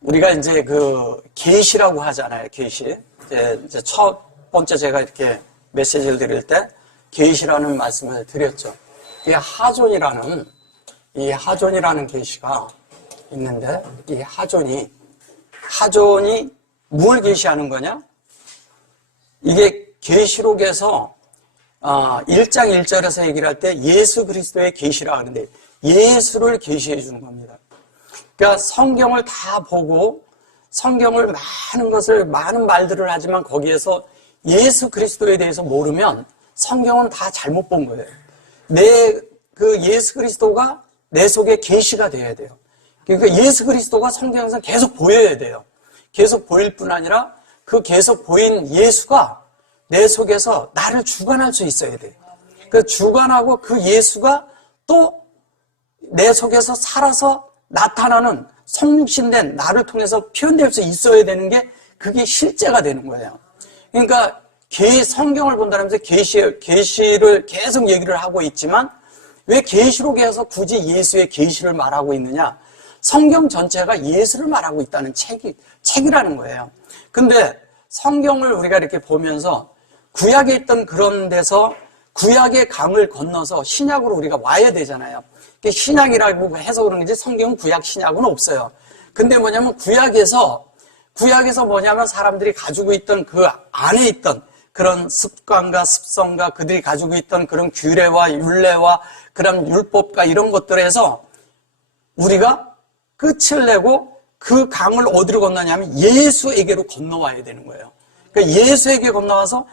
우리가 이제 그 계시라고 하잖아요. 계시. 이제 첫 번째 제가 이렇게 메시지를 드릴 때 계시라는 말씀을 드렸죠. 이 하존이라는 계시가 있는데, 이 하존이 뭘 계시하는 거냐? 이게 계시록에서 1장 1절에서 얘기를 할 때 예수 그리스도의 계시라 하는데, 예수를 계시해 주는 겁니다. 그러니까 성경을 다 보고 성경을 많은 말들을 하지만 거기에서 예수 그리스도에 대해서 모르면 성경은 다 잘못 본 거예요. 그 예수 그리스도가 내 속에 계시가 돼야 돼요. 그러니까 예수 그리스도가 성경에서 계속 보여야 돼요. 계속 보일 뿐 아니라 그 계속 보인 예수가 내 속에서 나를 주관할 수 있어야 돼요. 그 주관하고 그 예수가 또 내 속에서 살아서 나타나는 성육신된 나를 통해서 표현될 수 있어야 되는 게 그게 실제가 되는 거예요. 그러니까 성경을 본다면서 계시를 계속 얘기를 하고 있지만 왜 계시록에서 굳이 예수의 계시를 말하고 있느냐? 성경 전체가 예수를 말하고 있다는 책이라는 거예요. 근데 성경을 우리가 이렇게 보면서 구약에 있던 그런 데서 구약의 강을 건너서 신약으로 우리가 와야 되잖아요. 신약이라고 해서 그런 건지 성경은 구약 신약은 없어요. 근데 뭐냐면 구약에서 뭐냐면 사람들이 가지고 있던 그 안에 있던 그런 습관과 습성과 그들이 가지고 있던 그런 규례와 율례와 그런 율법과 이런 것들에서 우리가 끝을 내고 그 강을 어디로 건너냐면 예수에게로 건너와야 되는 거예요. 그러니까 예수에게 건너와서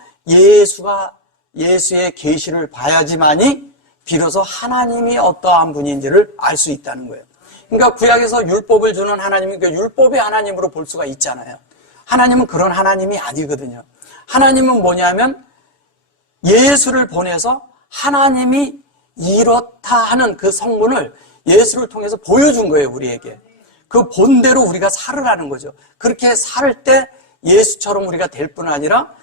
예수의 계시를 봐야지만이 비로소 하나님이 어떠한 분인지를 알 수 있다는 거예요. 그러니까 구약에서 율법을 주는 하나님이 그 율법의 하나님으로 볼 수가 있잖아요. 하나님은 그런 하나님이 아니거든요. 하나님은 뭐냐면 예수를 보내서 하나님이 이렇다 하는 그 성분을 예수를 통해서 보여준 거예요, 우리에게. 그 본대로 우리가 살으라는 거죠. 그렇게 살 때 예수처럼 우리가 될 뿐 아니라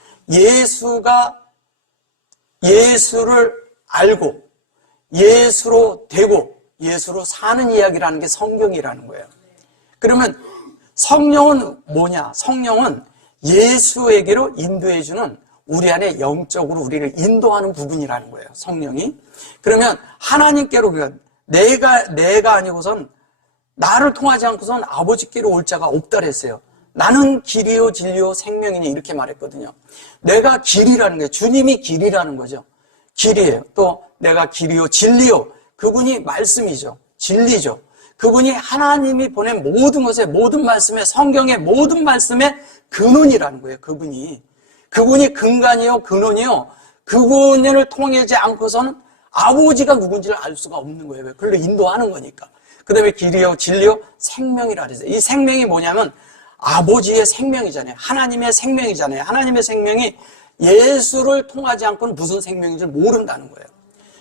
예수를 알고 예수로 되고 예수로 사는 이야기라는 게 성경이라는 거예요. 그러면 성령은 뭐냐? 성령은 예수에게로 인도해주는 우리 안에 영적으로 우리를 인도하는 부분이라는 거예요. 성령이. 그러면 하나님께로 내가 아니고선 나를 통하지 않고선 아버지께로 올 자가 없다 그랬어요. 나는 길이요 진리요 생명이니 이렇게 말했거든요. 내가 길이라는 거예요. 주님이 길이라는 거죠. 길이에요. 또 내가 길이요 진리요. 그분이 말씀이죠. 진리죠. 그분이 하나님이 보낸 모든 것의 모든 말씀에 성경의 모든 말씀의 근원이라는 거예요. 그분이 근간이요 근원이요. 그분을 통하지 않고서는 아버지가 누군지를 알 수가 없는 거예요. 그걸로 인도하는 거니까. 그 다음에 길이요 진리요 생명이라 그랬어요. 이 생명이 뭐냐면 아버지의 생명이잖아요. 하나님의 생명이잖아요. 하나님의 생명이 예수를 통하지 않고는 무슨 생명인지 모른다는 거예요.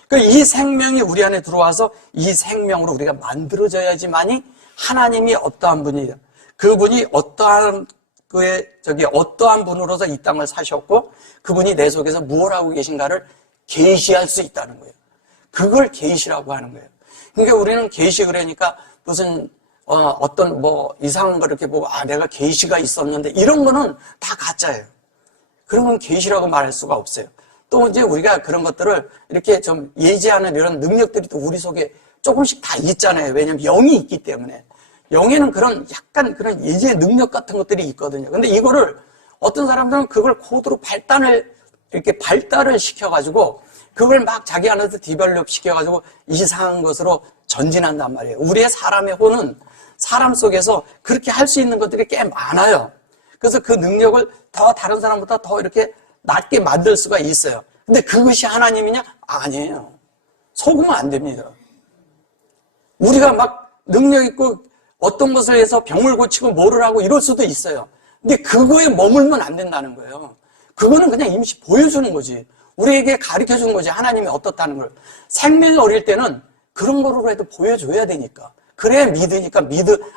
그러니까 이 생명이 우리 안에 들어와서 이 생명으로 우리가 만들어져야지만이 하나님이 어떠한 분이냐, 그분이 어떠한 분으로서 이 땅을 사셨고 그분이 내 속에서 무엇을 하고 계신가를 계시할 수 있다는 거예요. 그걸 계시라고 하는 거예요. 그러니까 우리는 계시 그러니까 무슨 어떤 이상한 거 이렇게 보고 내가 계시가 있었는데 이런 거는 다 가짜예요. 그런 건 계시라고 말할 수가 없어요. 또 이제 우리가 그런 것들을 이렇게 좀 예지하는 이런 능력들이 또 우리 속에 조금씩 다 있잖아요. 왜냐하면 영이 있기 때문에. 영에는 약간 그런 예지의 능력 같은 것들이 있거든요. 근데 이거를 어떤 사람들은 그걸 코드로 발달을 시켜가지고 그걸 막 자기 안에서 디벨롭 시켜가지고 이상한 것으로 전진한단 말이에요. 우리의 사람의 혼은 사람 속에서 그렇게 할 수 있는 것들이 꽤 많아요. 그래서 그 능력을 더 다른 사람보다 더 이렇게 낮게 만들 수가 있어요. 근데 그것이 하나님이냐? 아니에요. 속으면 안 됩니다. 우리가 막 능력 있고 어떤 것을 해서 병을 고치고 뭐를 하고 이럴 수도 있어요. 근데 그거에 머물면 안 된다는 거예요. 그거는 그냥 임시 보여주는 거지. 우리에게 가르쳐 주는 거지. 하나님이 어떻다는 걸. 생명이 어릴 때는 그런 거로라도 보여줘야 되니까. 그래야 믿으니까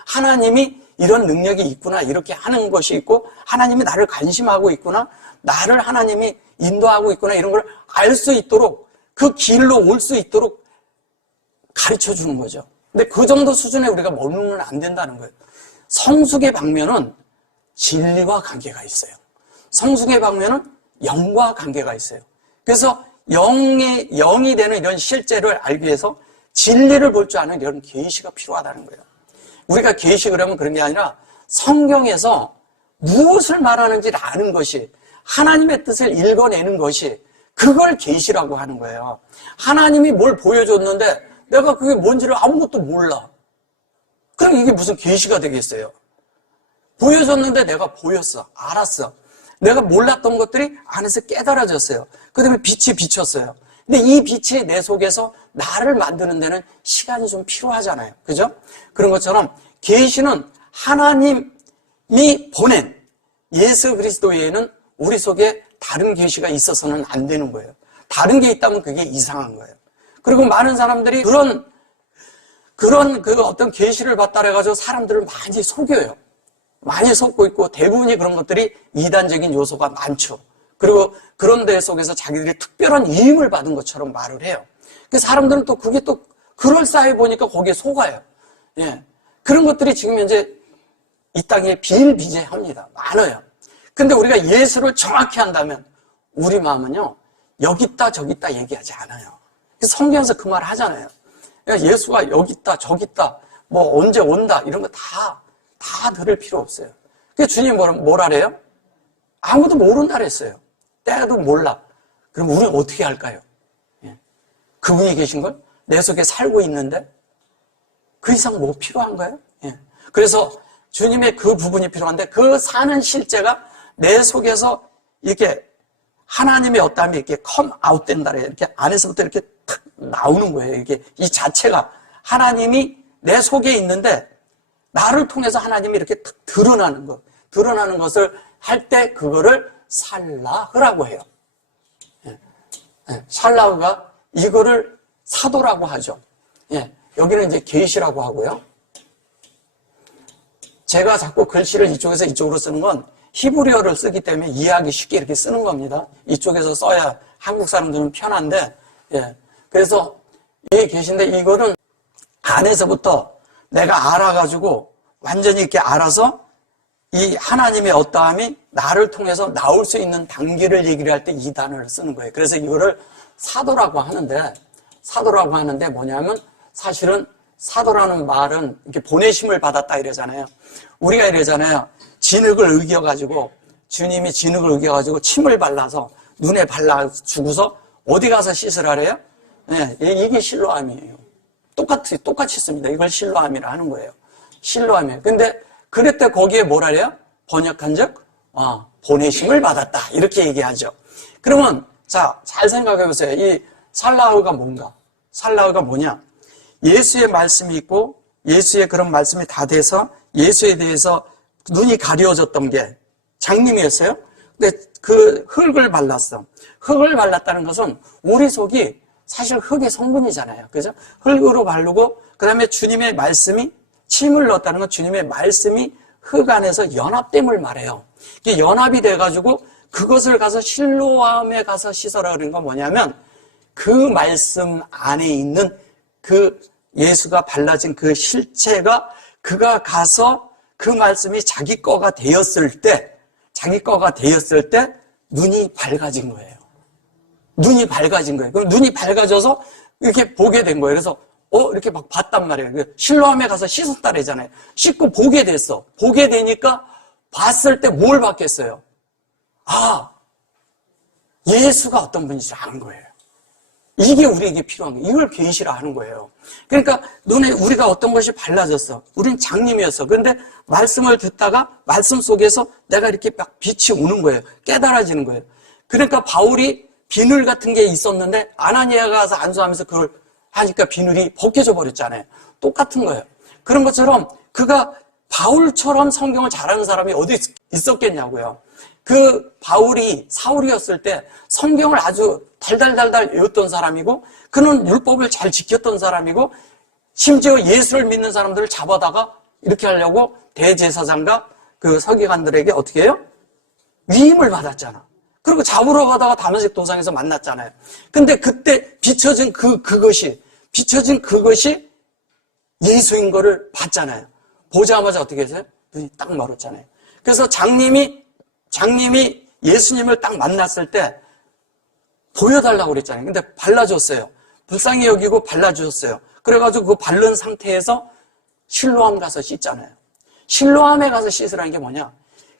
하나님이 이런 능력이 있구나, 이렇게 하는 것이 있고 하나님이 나를 관심하고 있구나, 나를 하나님이 인도하고 있구나, 이런 걸 알 수 있도록 그 길로 올 수 있도록 가르쳐 주는 거죠. 근데 그 정도 수준에 우리가 머물면 안 된다는 거예요. 성숙의 방면은 진리와 관계가 있어요. 성숙의 방면은 영과 관계가 있어요. 그래서 영이 되는 이런 실제를 알기 위해서 진리를 볼 줄 아는 이런 계시가 필요하다는 거예요. 우리가 계시 그러면 그런 게 아니라 성경에서 무엇을 말하는지를 아는 것이, 하나님의 뜻을 읽어내는 것이, 그걸 계시라고 하는 거예요. 하나님이 뭘 보여줬는데 내가 그게 뭔지를 아무것도 몰라. 그럼 이게 무슨 계시가 되겠어요? 보여줬는데 내가 보였어, 알았어. 내가 몰랐던 것들이 안에서 깨달아졌어요. 그 다음에 빛이 비쳤어요. 근데 이 빛이 내 속에서 나를 만드는 데는 시간이 좀 필요하잖아요. 그죠? 그런 것처럼 계시는 하나님이 보낸 예수 그리스도 외에는 우리 속에 다른 계시가 있어서는 안 되는 거예요. 다른 게 있다면 그게 이상한 거예요. 그리고 많은 사람들이 그런 어떤 계시를 받다 그래가지고 사람들을 많이 속여요. 많이 속고 있고 대부분이 그런 것들이 이단적인 요소가 많죠. 그리고 그런 데 속에서 자기들이 특별한 위임을 받은 것처럼 말을 해요. 그 사람들은 또 그게 또 그럴싸해 보니까 거기에 속아요. 예. 그런 것들이 지금 현재 이 땅에 비일비재합니다. 많아요. 근데 우리가 예수를 정확히 한다면 우리 마음은요, 여기 있다 저기 있다 얘기하지 않아요. 성경에서 그 말 하잖아요. 그러니까 예수가 여기 있다 저기 있다 뭐 언제 온다 이런 거 다 들을 필요 없어요. 그래서 주님이 뭐라래요? 아무도 모른다 그랬어요. 때도 몰라. 그럼 우리는 어떻게 할까요? 예. 그분이 계신 걸 내 속에 살고 있는데 그 이상 뭐 필요한가요? 예. 그래서 주님의 그 부분이 필요한데 그 사는 실제가 내 속에서 이렇게 하나님의 어떠함이 이렇게 컴 아웃 된다 그래요. 이렇게 안에서부터 이렇게 탁 나오는 거예요. 이게 이 자체가 하나님이 내 속에 있는데 나를 통해서 하나님이 이렇게 탁 드러나는 것, 드러나는 것을 할 때 그거를 살라흐라고 해요. 예. 예. 살라흐가 이거를 사도라고 하죠. 예. 여기는 이제 계시라고 하고요. 제가 자꾸 글씨를 이쪽에서 이쪽으로 쓰는 건 히브리어를 쓰기 때문에 이해하기 쉽게 이렇게 쓰는 겁니다. 이쪽에서 써야 한국 사람들은 편한데, 예. 그래서 이 계신데 이거는 안에서부터 내가 알아가지고 완전히 이렇게 알아서 이 하나님의 어떠함이 나를 통해서 나올 수 있는 단계를 얘기를 할 때 이 단어를 쓰는 거예요. 그래서 이거를 사도라고 하는데 뭐냐면 사실은 사도라는 말은 이렇게 보내심을 받았다 이러잖아요. 우리가 이러잖아요. 진흙을 의겨가지고 주님이 진흙을 의겨가지고 침을 발라서 눈에 발라주고서 어디 가서 씻으라래요? 네, 이게 실로암이에요. 똑같이 씁니다. 이걸 실로암이라 하는 거예요. 실로암이에요. 근데 그랬대 거기에 뭐라래요? 번역한즉 보내심을 받았다 이렇게 얘기하죠. 그러면 자, 잘 생각해 보세요. 이 살라흐가 뭔가? 살라흐가 뭐냐? 예수의 말씀이 있고 예수의 그런 말씀이 다 돼서 예수에 대해서 눈이 가려졌던 게 장님이었어요. 근데 그 흙을 발랐어. 흙을 발랐다는 것은 우리 속이 사실 흙의 성분이잖아요. 그죠? 흙으로 바르고 그 다음에 주님의 말씀이 침을 넣었다는 건 주님의 말씀이 흙 안에서 연합됨을 말해요. 이게 연합이 돼가지고 그것을 가서 실로암에 가서 씻어라 그런 건 뭐냐면 그 말씀 안에 있는 그 예수가 발라진 그 실체가 그가 가서 그 말씀이 자기 거가 되었을 때 눈이 밝아진 거예요. 눈이 밝아진 거예요. 그럼 눈이 밝아져서 이렇게 보게 된 거예요. 그래서 이렇게 막 봤단 말이에요. 실로암에 가서 씻었다 그러잖아요. 씻고 보게 됐어. 보게 되니까 봤을 때 뭘 봤겠어요? 예수가 어떤 분인지 아는 거예요. 이게 우리에게 필요한 거예요. 이걸 계시라 하는 거예요. 그러니까 눈에 우리가 어떤 것이 발라졌어. 우린 장님이었어. 그런데 말씀을 듣다가 말씀 속에서 내가 이렇게 막 빛이 오는 거예요. 깨달아지는 거예요. 그러니까 바울이 비늘 같은 게 있었는데 아나니아가 가서 안수하면서 그걸 하니까 비늘이 벗겨져 버렸잖아요. 똑같은 거예요. 그런 것처럼 그가 바울처럼 성경을 잘하는 사람이 어디 있었겠냐고요. 그 바울이 사울이었을 때 성경을 아주 달달달달 외웠던 사람이고 그는 율법을 잘 지켰던 사람이고 심지어 예수를 믿는 사람들을 잡아다가 이렇게 하려고 대제사장과 그 서기관들에게 어떻게 해요? 위임을 받았잖아. 그리고 잡으러 가다가 다메섹 도상에서 만났잖아요. 근데 그때 비춰진 그것이 예수인 거를 봤잖아요. 보자마자 어떻게 했어요? 눈이 딱 멀었잖아요. 그래서 장님이 예수님을 딱 만났을 때 보여달라고 그랬잖아요. 근데 발라줬어요. 불쌍히 여기고 발라주셨어요. 그래가지고 그 바른 상태에서 실로암 가서 씻잖아요. 실로암에 가서 씻으라는 게 뭐냐?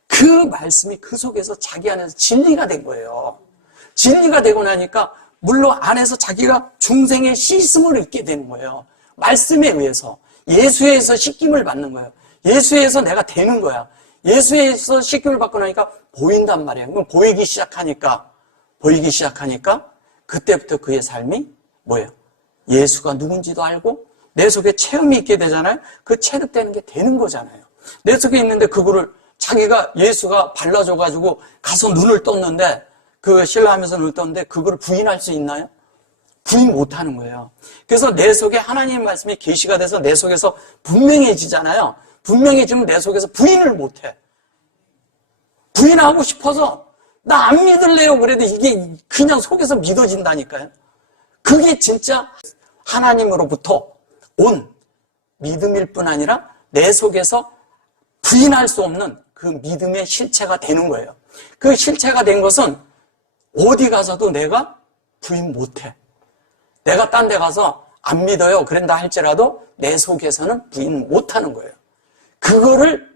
그 말씀이 그 속에서 자기 안에서 진리가 된 거예요. 진리가 되고 나니까 물론 안에서 자기가 중생의 씻음을 잊게 되는 거예요. 말씀에 의해서. 예수에서 씻김을 받는 거예요. 예수에서 내가 되는 거야. 예수에서 씻김을 받고 나니까 보인단 말이에요. 그럼 보이기 시작하니까 그때부터 그의 삶이 뭐예요? 예수가 누군지도 알고 내 속에 체험이 있게 되잖아요. 그 체득되는 게 되는 거잖아요. 내 속에 있는데 그거를 자기가 예수가 발라줘가지고 가서 눈을 떴는데 그 신뢰하면서 눈을 떴는데 그걸 부인할 수 있나요? 부인 못하는 거예요. 그래서 내 속에 하나님의 말씀이 계시가 돼서 내 속에서 분명해지잖아요. 분명해지면 내 속에서 부인을 못해. 부인하고 싶어서 나 안 믿을래요. 그래도 이게 그냥 속에서 믿어진다니까요. 그게 진짜 하나님으로부터 온 믿음일 뿐 아니라 내 속에서 부인할 수 없는 그 믿음의 실체가 되는 거예요. 그 실체가 된 것은 어디 가서도 내가 부인 못해. 내가 딴 데 가서 안 믿어요. 그런다 할지라도 내 속에서는 부인 못하는 거예요. 그거를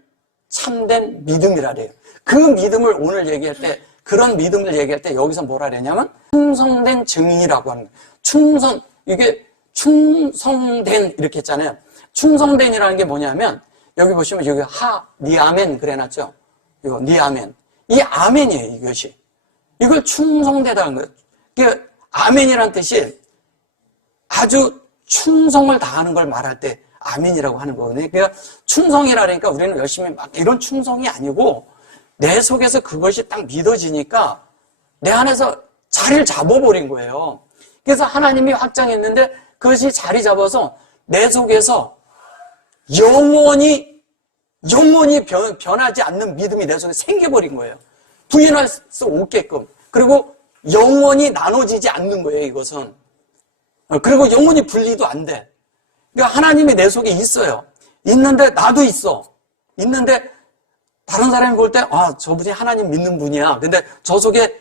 참된 믿음이라 그래요. 그 믿음을 오늘 얘기할 때, 그런 믿음을 얘기할 때 여기서 뭐라 그러냐면 충성된 증인이라고 하는 거예요. 이게 충성된 이렇게 했잖아요. 충성된이라는 게 뭐냐면 여기 보시면 여기 니 아멘 그래놨죠. 이거 니 아멘. 이 아멘이에요. 이것이. 이걸 충성되다는 거예요. 이게 아멘이라는 뜻이 아주 충성을 다하는 걸 말할 때 아멘이라고 하는 거거든요. 그러니까 충성이라니까 우리는 열심히 막 이런 충성이 아니고 내 속에서 그것이 딱 믿어지니까 내 안에서 자리를 잡아버린 거예요. 그래서 하나님이 확장했는데 그것이 자리 잡아서 내 속에서 영원히 변하지 않는 믿음이 내 속에 생겨버린 거예요. 부인할 수 없게끔. 그리고 영원히 나눠지지 않는 거예요, 이것은. 그리고 영원히 분리도 안 돼. 그러니까 하나님이 내 속에 있어요. 있는데 나도 있어. 있는데 다른 사람이 볼 때, 저분이 하나님 믿는 분이야. 근데 저 속에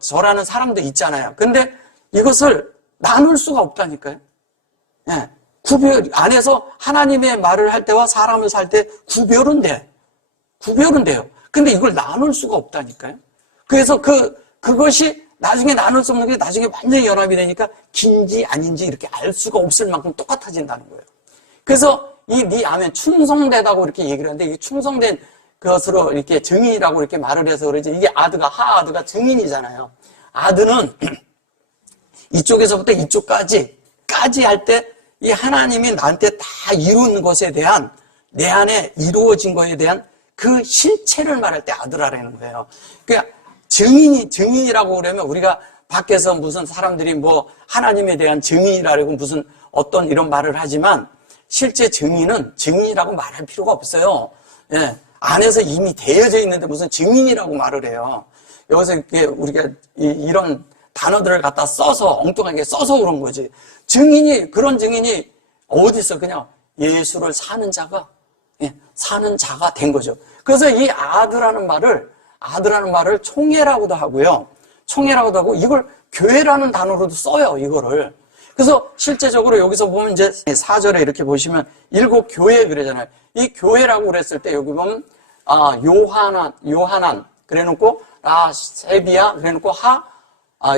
저라는 사람도 있잖아요. 근데 이것을 나눌 수가 없다니까요. 예. 안에서 하나님의 말을 할 때와 사람을 살 때 구별은 돼요. 근데 이걸 나눌 수가 없다니까요. 그래서 그것이 나중에 나눌 수 없는 게 나중에 완전히 연합이 되니까 긴지 아닌지 이렇게 알 수가 없을 만큼 똑같아진다는 거예요. 그래서 니 아멘 충성되다고 이렇게 얘기를 하는데 이 충성된 것으로 이렇게 증인이라고 이렇게 말을 해서 그러지 이게 아드가 증인이잖아요. 아드는 이쪽에서부터 이쪽까지 할 때 이 하나님이 나한테 다 이룬 것에 대한 내 안에 이루어진 것에 대한 그 실체를 말할 때 아드라라는 거예요. 그러니까 증인이라고 그러면 우리가 밖에서 무슨 사람들이 뭐 하나님에 대한 증인이라고 무슨 어떤 이런 말을 하지만 실제 증인이라고 말할 필요가 없어요. 예. 안에서 이미 되어져 있는데 무슨 증인이라고 말을 해요. 여기서 우리가 이런 단어들을 갖다 엉뚱하게 써서 그런 거지. 그런 증인이 어디 있어? 그냥 예수를 사는 자가 된 거죠. 그래서 이 아드라는 말을 총회라고도 하고요. 총회라고도 하고 이걸 교회라는 단어로도 써요, 이거를. 그래서 실제적으로 여기서 보면 이제 4절에 이렇게 보시면 7교회 그러잖아요. 이 교회라고 그랬을 때 여기 보면 요하난 그래놓고 세비야 그래놓고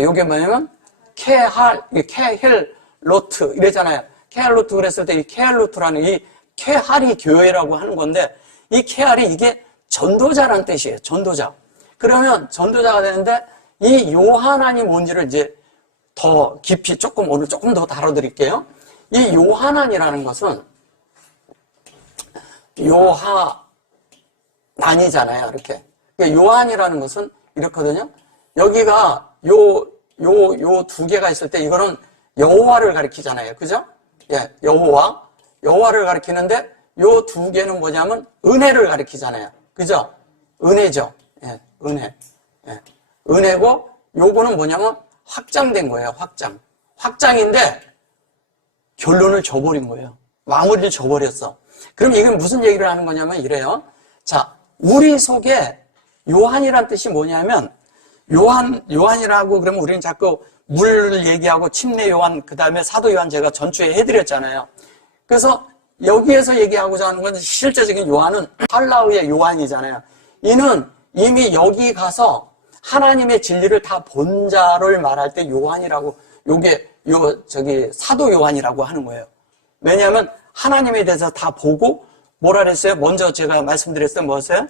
요게 뭐냐면 케헬로트 이랬잖아요. 케헬로트 그랬을 때 이 케헬로트라는 이 케할이 교회라고 하는 건데 이 케할이 이게 전도자라는 뜻이에요. 전도자. 그러면 전도자가 되는데 이 요하난이 뭔지를 이제 더 깊이 오늘 조금 더 다뤄드릴게요. 이 요하난이라는 것은 요하난이잖아요. 이렇게. 그러니까 요한이라는 것은 이렇거든요. 여기가 요 두 개가 있을 때 이거는 여호와를 가리키잖아요. 그죠? 예, 여호와를 가리키는데 요 두 개는 뭐냐면 은혜를 가리키잖아요. 그죠? 은혜죠. 예, 은혜. 예, 은혜고 요거는 뭐냐면 확장된 거예요. 확장인데 결론을 줘버린 거예요. 마무리를 줘버렸어. 그럼 이게 무슨 얘기를 하는 거냐면 이래요. 자, 우리 속에 요한이란 뜻이 뭐냐면 요한이라고 그러면 우리는 자꾸 물 얘기하고 침례 요한, 그 다음에 사도 요한 제가 전주에 해드렸잖아요. 그래서 여기에서 얘기하고자 하는 건 실제적인 요한은 할라우의 요한이잖아요. 이는 이미 여기 가서 하나님의 진리를 다 본 자를 말할 때 요한이라고, 사도 요한이라고 하는 거예요. 왜냐하면 하나님에 대해서 다 보고 뭐라 그랬어요? 먼저 제가 말씀드렸어요. 뭐였어요?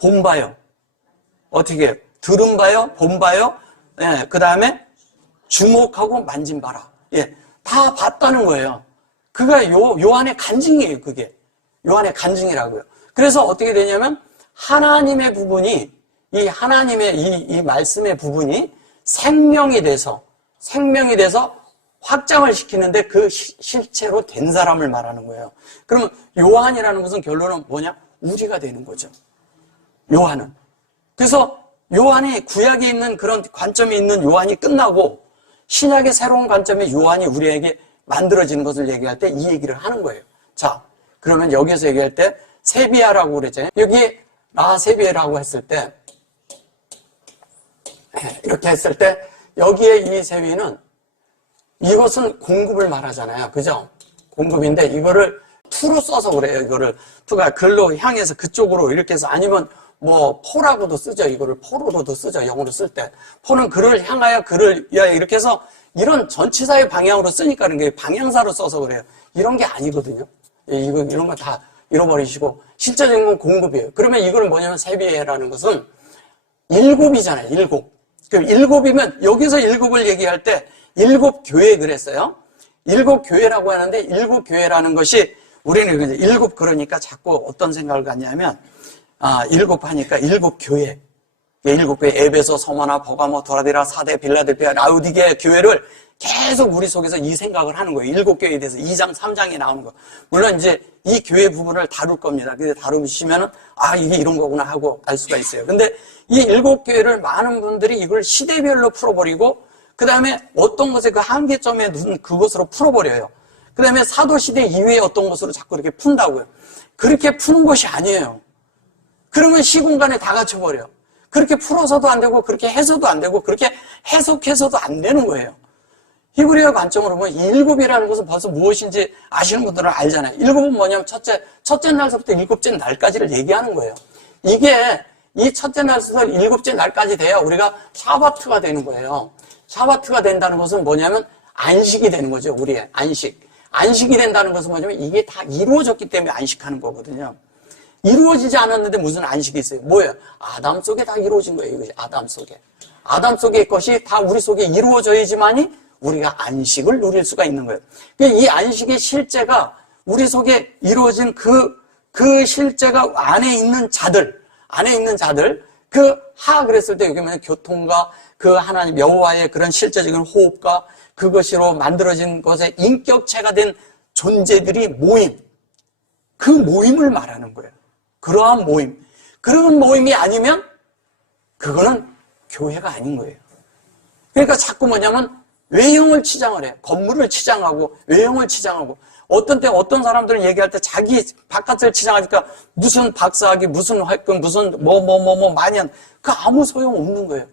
본 바요. 어떻게? 들은 바요? 본 바요? 예, 그 다음에 주목하고 만진 바라. 예, 다 봤다는 거예요. 그가 요한의 간증이에요, 그게. 요한의 간증이라고요. 그래서 어떻게 되냐면, 하나님의 부분이, 이 하나님의 이 말씀의 부분이 생명이 돼서 확장을 시키는데 그 실체로 된 사람을 말하는 거예요. 그러면 요한이라는 것은 결론은 뭐냐? 우리가 되는 거죠. 요한은. 그래서 요한이 구약에 있는 그런 관점이 있는 요한이 끝나고 신약의 새로운 관점의 요한이 우리에게 만들어지는 것을 얘기할 때 이 얘기를 하는 거예요. 자, 그러면 여기서 얘기할 때 세비야라고 그랬잖아요. 여기 세비야라고 했을 때 이렇게 했을 때 여기에 이 세비는 이것은 공급을 말하잖아요. 그죠? 공급인데 이거를 투로 써서 그래요. 이거를 투가 글로 향해서 그쪽으로 이렇게 해서 아니면 뭐 포라고도 쓰죠. 이거를 포로로도 쓰죠. 영어로 쓸 때. 포는 그를 향하여 그를 위하여 이렇게 해서 이런 전치사의 방향으로 쓰니까 그런 게 방향사로 써서 그래요. 이런 게 아니거든요. 이런 거 다 잃어버리시고 실제적인 건 공급이에요. 그러면 이거는 뭐냐면 세비야라는 것은 일곱이잖아요. 일곱. 그럼 일곱이면 여기서 일곱을 얘기할 때 일곱 교회 그랬어요. 일곱 교회라고 하는데 일곱 교회라는 것이 우리는 이제 일곱 그러니까 자꾸 어떤 생각을 갖냐면 일곱 하니까 일곱 교회. 일곱 교회 에베소, 서머나, 버가모, 도라데라, 사대, 빌라델피아, 라우디게 교회를 계속 우리 속에서 이 생각을 하는 거예요. 일곱 교회에 대해서 2장, 3장에 나오는 거. 물론 이제 이 교회 부분을 다룰 겁니다. 근데 다루시면은 이게 이런 거구나 하고 알 수가 있어요. 근데 이 일곱 교회를 많은 분들이 이걸 시대별로 풀어버리고 그 다음에 어떤 것에 그 한계점에 눈 그것으로 풀어버려요. 그 다음에 사도시대 이후에 어떤 것으로 자꾸 이렇게 푼다고요. 그렇게 푸는 것이 아니에요. 그러면 시공간에 다 갇혀버려요. 그렇게 풀어서도 안 되고 그렇게 해서도 안 되고 그렇게 해석해서도 안 되는 거예요. 히브리어 관점으로 보면 이 일곱이라는 것은 벌써 무엇인지 아시는 분들은 알잖아요. 일곱은 뭐냐면 첫째 날서부터 일곱째 날까지를 얘기하는 거예요. 이게 이 첫째 날부터 일곱째 날까지 돼야 우리가 샤바트가 되는 거예요. 샤바트가 된다는 것은 뭐냐면 안식이 되는 거죠. 우리의 안식. 안식이 된다는 것은 뭐냐면 이게 다 이루어졌기 때문에 안식하는 거거든요. 이루어지지 않았는데 무슨 안식이 있어요? 뭐예요? 아담 속에 다 이루어진 거예요. 이것이 아담 속에. 아담 속의 것이 다 우리 속에 이루어져야지만이 우리가 안식을 누릴 수가 있는 거예요. 이 안식의 실제가 우리 속에 이루어진 그 실제가 안에 있는 자들, 그랬을 때 여기 보면 교통과 그 하나님 여호와의 그런 실제적인 호흡과 그것으로 만들어진 것의 인격체가 된 존재들이 모임, 그 모임을 말하는 거예요. 그러한 모임. 그런 모임이 아니면 그거는 교회가 아닌 거예요. 그러니까 자꾸 뭐냐면 외형을 치장을 해요. 건물을 치장하고 외형을 치장하고 어떤 때 어떤 사람들은 얘기할 때 자기 바깥을 치장하니까 무슨 박사학위, 무슨 활동, 무슨 마냥 그 아무 소용 없는 거예요.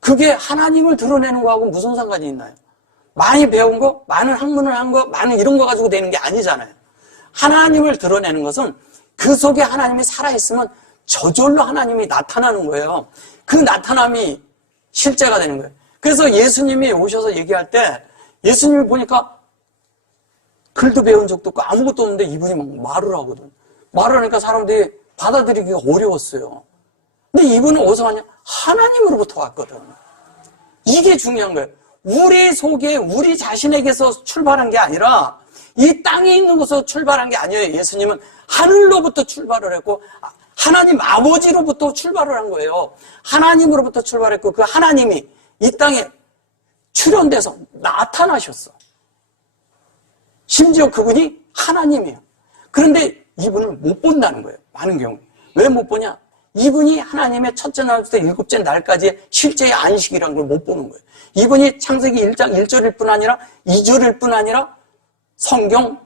그게 하나님을 드러내는 거하고 무슨 상관이 있나요? 많이 배운 거, 많은 학문을 한 거, 많은 이런 거 가지고 되는 게 아니잖아요. 하나님을 드러내는 것은 그 속에 하나님이 살아있으면 저절로 하나님이 나타나는 거예요. 그 나타남이 실제가 되는 거예요. 그래서 예수님이 오셔서 얘기할 때 예수님이 보니까 글도 배운 적도 없고 아무것도 없는데 이분이 막 말을 하거든. 말을 하니까 사람들이 받아들이기가 어려웠어요. 근데 이분은 어디서 왔냐? 하나님으로부터 왔거든. 이게 중요한 거예요. 우리 속에 우리 자신에게서 출발한 게 아니라 이 땅에 있는 곳에서 출발한 게 아니에요. 예수님은 하늘로부터 출발을 했고 하나님 아버지로부터 출발을 한 거예요. 하나님으로부터 출발했고 그 하나님이 이 땅에 출현돼서 나타나셨어. 심지어 그분이 하나님이에요. 그런데 이분을 못 본다는 거예요. 많은 경우. 왜 못 보냐? 이분이 하나님의 첫째 날부터 일곱째 날까지의 실제의 안식이라는 걸 못 보는 거예요. 이분이 창세기 1장 1절일 뿐 아니라 2절일 뿐 아니라 성경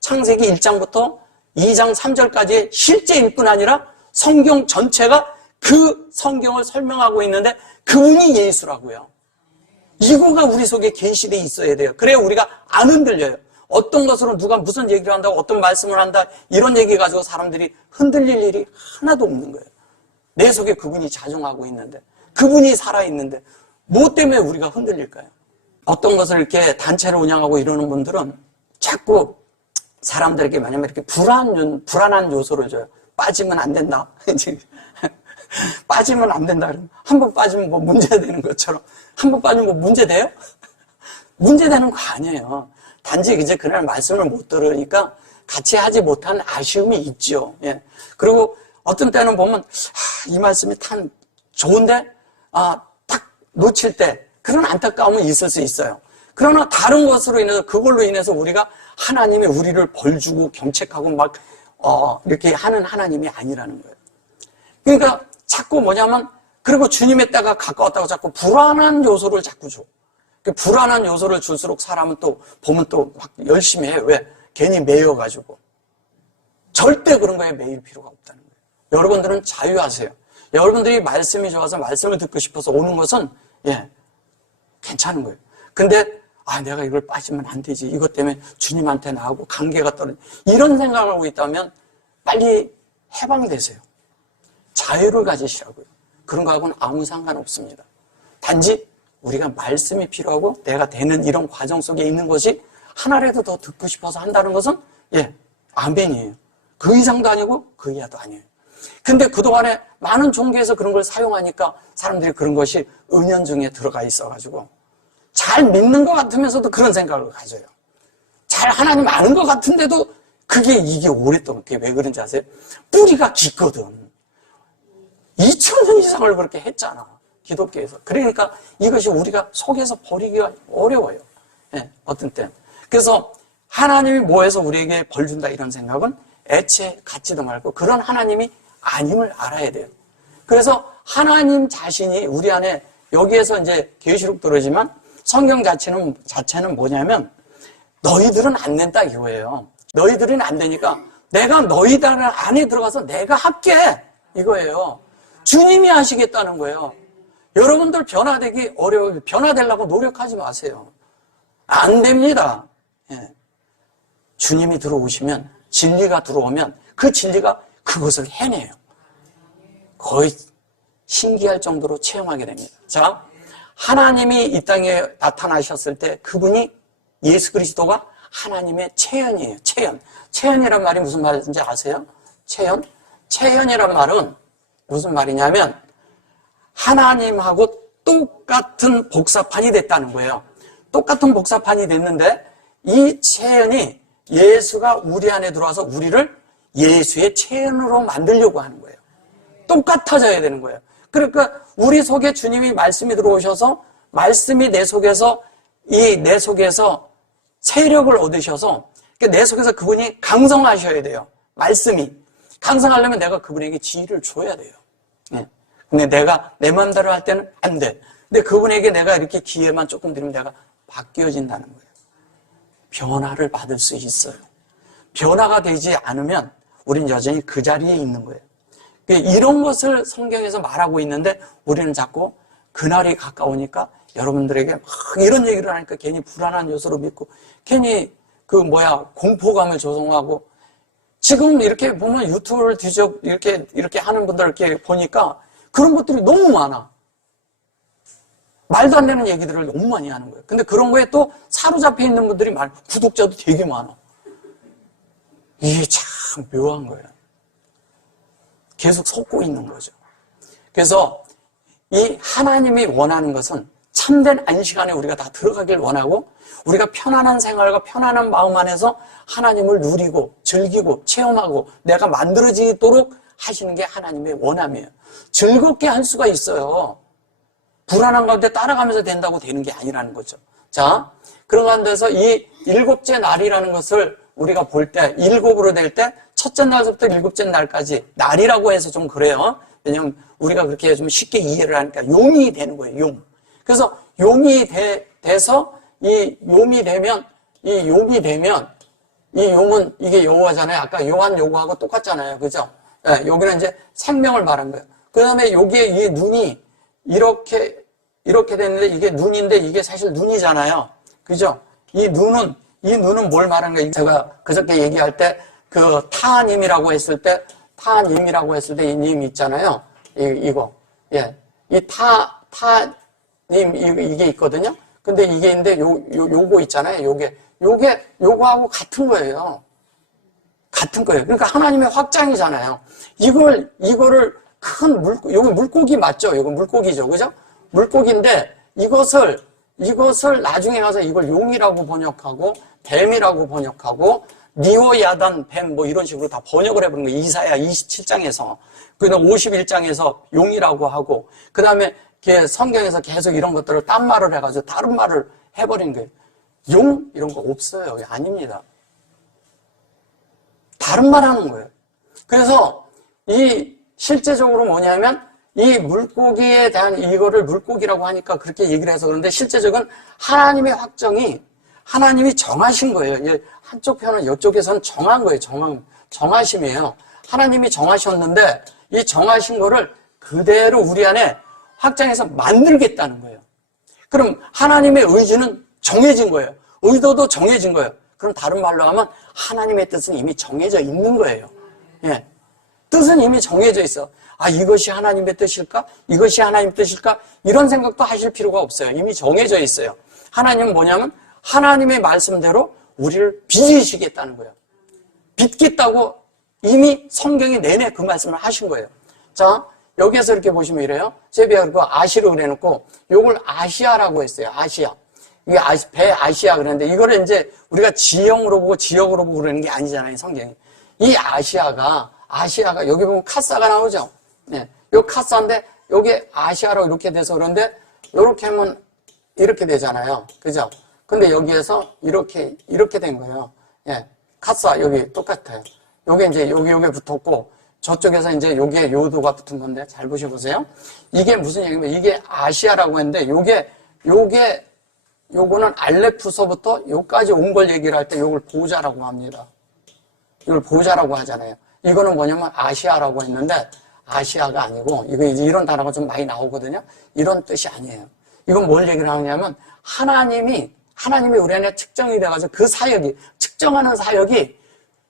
창세기 1장부터 2장 3절까지의 실제일 뿐 아니라 성경 전체가 그 성경을 설명하고 있는데 그분이 예수라고요. 이거가 우리 속에 계시되어 있어야 돼요. 그래야 우리가 안 흔들려요. 어떤 것으로 누가 무슨 얘기를 한다고 어떤 말씀을 한다 이런 얘기 가지고 사람들이 흔들릴 일이 하나도 없는 거예요. 내 속에 그분이 자정하고 있는데 그분이 살아있는데 뭐 때문에 우리가 흔들릴까요? 어떤 것을 이렇게 단체를 운영하고 이러는 분들은 자꾸 사람들에게 만약에 이렇게 불안한 요소를 줘요. 빠지면 안 된다. 빠지면 안 된다. 한 번 빠지면 뭐 문제되는 것처럼 한 번 빠지면 뭐 문제돼요? 문제되는 거 아니에요. 단지 이제 그날 말씀을 못 들으니까 같이 하지 못한 아쉬움이 있죠. 예. 그리고 어떤 때는 보면 이 말씀이 참 좋은데 딱 놓칠 때 그런 안타까움은 있을 수 있어요. 그러나 다른 것으로 인해서 그걸로 인해서 우리가 하나님이 우리를 벌주고 경책하고 막 이렇게 하는 하나님이 아니라는 거예요. 그러니까 자꾸 뭐냐면 그리고 주님의 때가 가까웠다고 자꾸 불안한 요소를 자꾸 줘. 그 불안한 요소를 줄수록 사람은 또 보면 또 막 열심히 해요. 왜? 괜히 매여가지고. 절대 그런 거에 매일 필요가 없다는 거예요. 여러분들은 자유하세요. 여러분들이 말씀이 좋아서 말씀을 듣고 싶어서 오는 것은 괜찮은 거예요. 근데 내가 이걸 빠지면 안 되지. 이것 때문에 주님한테 나하고 관계가 떨어져. 이런 생각을 하고 있다면 빨리 해방되세요. 자유를 가지시라고요. 그런 거하고는 아무 상관없습니다. 단지 우리가 말씀이 필요하고 내가 되는 이런 과정 속에 있는 것이 하나라도 더 듣고 싶어서 한다는 것은 아멘이에요. 그 이상도 아니고 그 이하도 아니에요. 근데 그동안에 많은 종교에서 그런 걸 사용하니까 사람들이 그런 것이 은연중에 들어가 있어가지고 잘 믿는 것 같으면서도 그런 생각을 가져요. 잘 하나님 아는 것 같은데도 이게 오랫동안 그게 왜 그런지 아세요? 뿌리가 깊거든. 2000년 이상을 그렇게 했잖아. 기독교에서. 그러니까 이것이 우리가 속에서 버리기가 어려워요. 어떤 때는. 그래서 하나님이 뭐해서 우리에게 벌 준다 이런 생각은 애초에 갖지도 말고 그런 하나님이 아님을 알아야 돼요. 그래서 하나님 자신이 우리 안에 여기에서 이제 계시록 들어지만 성경 자체는 뭐냐면 너희들은 안 된다 이거예요. 너희들은 안 되니까 내가 너희들 안에 들어가서 내가 할게 이거예요. 주님이 하시겠다는 거예요. 여러분들 변화되기 어려워요. 변화되려고 노력하지 마세요. 안 됩니다. 주님이 들어오시면 진리가 들어오면 그 진리가 그것을 해내요. 거의 신기할 정도로 체험하게 됩니다. 자, 하나님이 이 땅에 나타나셨을 때 그분이 예수 그리스도가 하나님의 체현이에요. 체현. 체현이란 말이 무슨 말인지 아세요? 체현? 체현이란 말은 무슨 말이냐면 하나님하고 똑같은 복사판이 됐다는 거예요. 똑같은 복사판이 됐는데 이 체현이 예수가 우리 안에 들어와서 우리를 예수의 체현으로 만들려고 하는 거예요. 똑같아져야 되는 거예요. 그러니까 우리 속에 주님이 말씀이 들어오셔서 말씀이 내 속에서 세력을 얻으셔서 내 속에서 그분이 강성하셔야 돼요. 말씀이. 강성하려면 내가 그분에게 지혜를 줘야 돼요. 근데 내가 내 마음대로 할 때는 안 돼. 근데 그분에게 내가 이렇게 기회만 조금 드리면 내가 바뀌어진다는 거예요. 변화를 받을 수 있어요. 변화가 되지 않으면 우린 여전히 그 자리에 있는 거예요. 이런 것을 성경에서 말하고 있는데 우리는 자꾸 그날이 가까우니까 여러분들에게 막 이런 얘기를 하니까 괜히 불안한 요소로 믿고 괜히 공포감을 조성하고 지금 이렇게 보면 유튜브를 이렇게 하는 분들 이렇게 보니까 그런 것들이 너무 많아. 말도 안 되는 얘기들을 너무 많이 하는 거예요. 근데 그런 거에 또 사로잡혀 있는 분들이 구독자도 되게 많아. 이게 참 묘한 거예요. 계속 속고 있는 거죠. 그래서 이 하나님이 원하는 것은 참된 안식안에 우리가 다 들어가길 원하고 우리가 편안한 생활과 편안한 마음 안에서 하나님을 누리고 즐기고 체험하고 내가 만들어지도록 하시는 게 하나님의 원함이에요. 즐겁게 할 수가 있어요. 불안한 가운데 따라가면서 된다고 되는 게 아니라는 거죠. 자, 그런 가운데서 이 일곱째 날이라는 것을 우리가 볼 때 일곱으로 될 때 첫째 날부터 일곱째 날까지 날이라고 해서 좀 그래요. 왜냐하면 우리가 그렇게 좀 쉽게 이해를 하니까 용이 되는 거예요. 용. 그래서 용이 돼서 이 용이 되면 이 용은 이게 여호와잖아요. 아까 요한 요거하고 똑같잖아요. 그죠? 예, 여기는 이제 생명을 말한 거예요. 그 다음에 여기에 이 눈이 이렇게 됐는데 이게 눈인데 이게 사실 눈이잖아요. 그죠? 이 눈은 뭘 말하는 거예요? 제가 그저께 얘기할 때 그 타님이라고 했을 때 이 님 있잖아요. 이거. 예. 이 타님 이게 있거든요. 근데 이게 있는데 요거 있잖아요. 요거하고 같은 거예요. 같은 거예요. 그러니까 하나님의 확장이잖아요. 이거를 큰 요거 물고기 맞죠? 이거 물고기죠. 그죠? 물고기인데 이것을 나중에 가서 이걸 용이라고 번역하고 뱀이라고 번역하고 니오야단 뱀 뭐 이런 식으로 다 번역을 해버린 거예요. 이사야 27장에서. 그다음 51장에서 용이라고 하고 그다음에 성경에서 계속 이런 것들을 딴 말을 해가지고 다른 말을 해버린 거예요. 용 이런 거 없어요. 아닙니다. 다른 말 하는 거예요. 그래서 실제적으로 뭐냐면 이 물고기에 대한 이거를 물고기라고 하니까 그렇게 얘기를 해서 그런데 실제적인 하나님의 확정이 하나님이 정하신 거예요. 한쪽 편은 이쪽에서는 정한 거예요. 정하심이에요. 하나님이 정하셨는데 이 정하신 거를 그대로 우리 안에 확장해서 만들겠다는 거예요. 그럼 하나님의 의지는 정해진 거예요. 의도도 정해진 거예요. 그럼 다른 말로 하면 하나님의 뜻은 이미 정해져 있는 거예요. 예. 뜻은 이미 정해져 있어. 이것이 하나님의 뜻일까? 이것이 하나님의 뜻일까? 이런 생각도 하실 필요가 없어요. 이미 정해져 있어요. 하나님은 뭐냐면 하나님의 말씀대로 우리를 빚으시겠다는 거예요. 빚겠다고 이미 성경이 내내 그 말씀을 하신 거예요. 자, 여기에서 이렇게 보시면 이래요. 제비가 그 아시로 그래놓고 요걸 아시아라고 했어요. 아시아. 이게 배 아시아 그랬는데 이거를 이제 우리가 지형으로 보고 지역으로 보고 그러는 게 아니잖아요. 성경이. 이 아시아가 여기 보면 카사가 나오죠. 네. 요 카사인데 여기 아시아로 이렇게 돼서 그런데 이렇게 하면 이렇게 되잖아요. 그죠? 근데 여기에서 이렇게 된 거예요. 예. 카사 여기 똑같아요. 요게 이제 요게 붙었고 저쪽에서 이제 요게 요도가 붙은 건데 잘 보셔보세요. 이게 무슨 얘기냐면 이게 아시아라고 했는데 요거는 알레프서부터 요까지 온 걸 얘기를 할 때 요걸 보자라고 합니다. 이걸 보자라고 하잖아요. 이거는 뭐냐면 아시아라고 했는데 아시아가 아니고 이거 이제 이런 단어가 좀 많이 나오거든요. 이런 뜻이 아니에요. 이건 뭘 얘기를 하냐면 하나님이 우리 안에 측정이 돼가지고 그 사역이 측정하는 사역이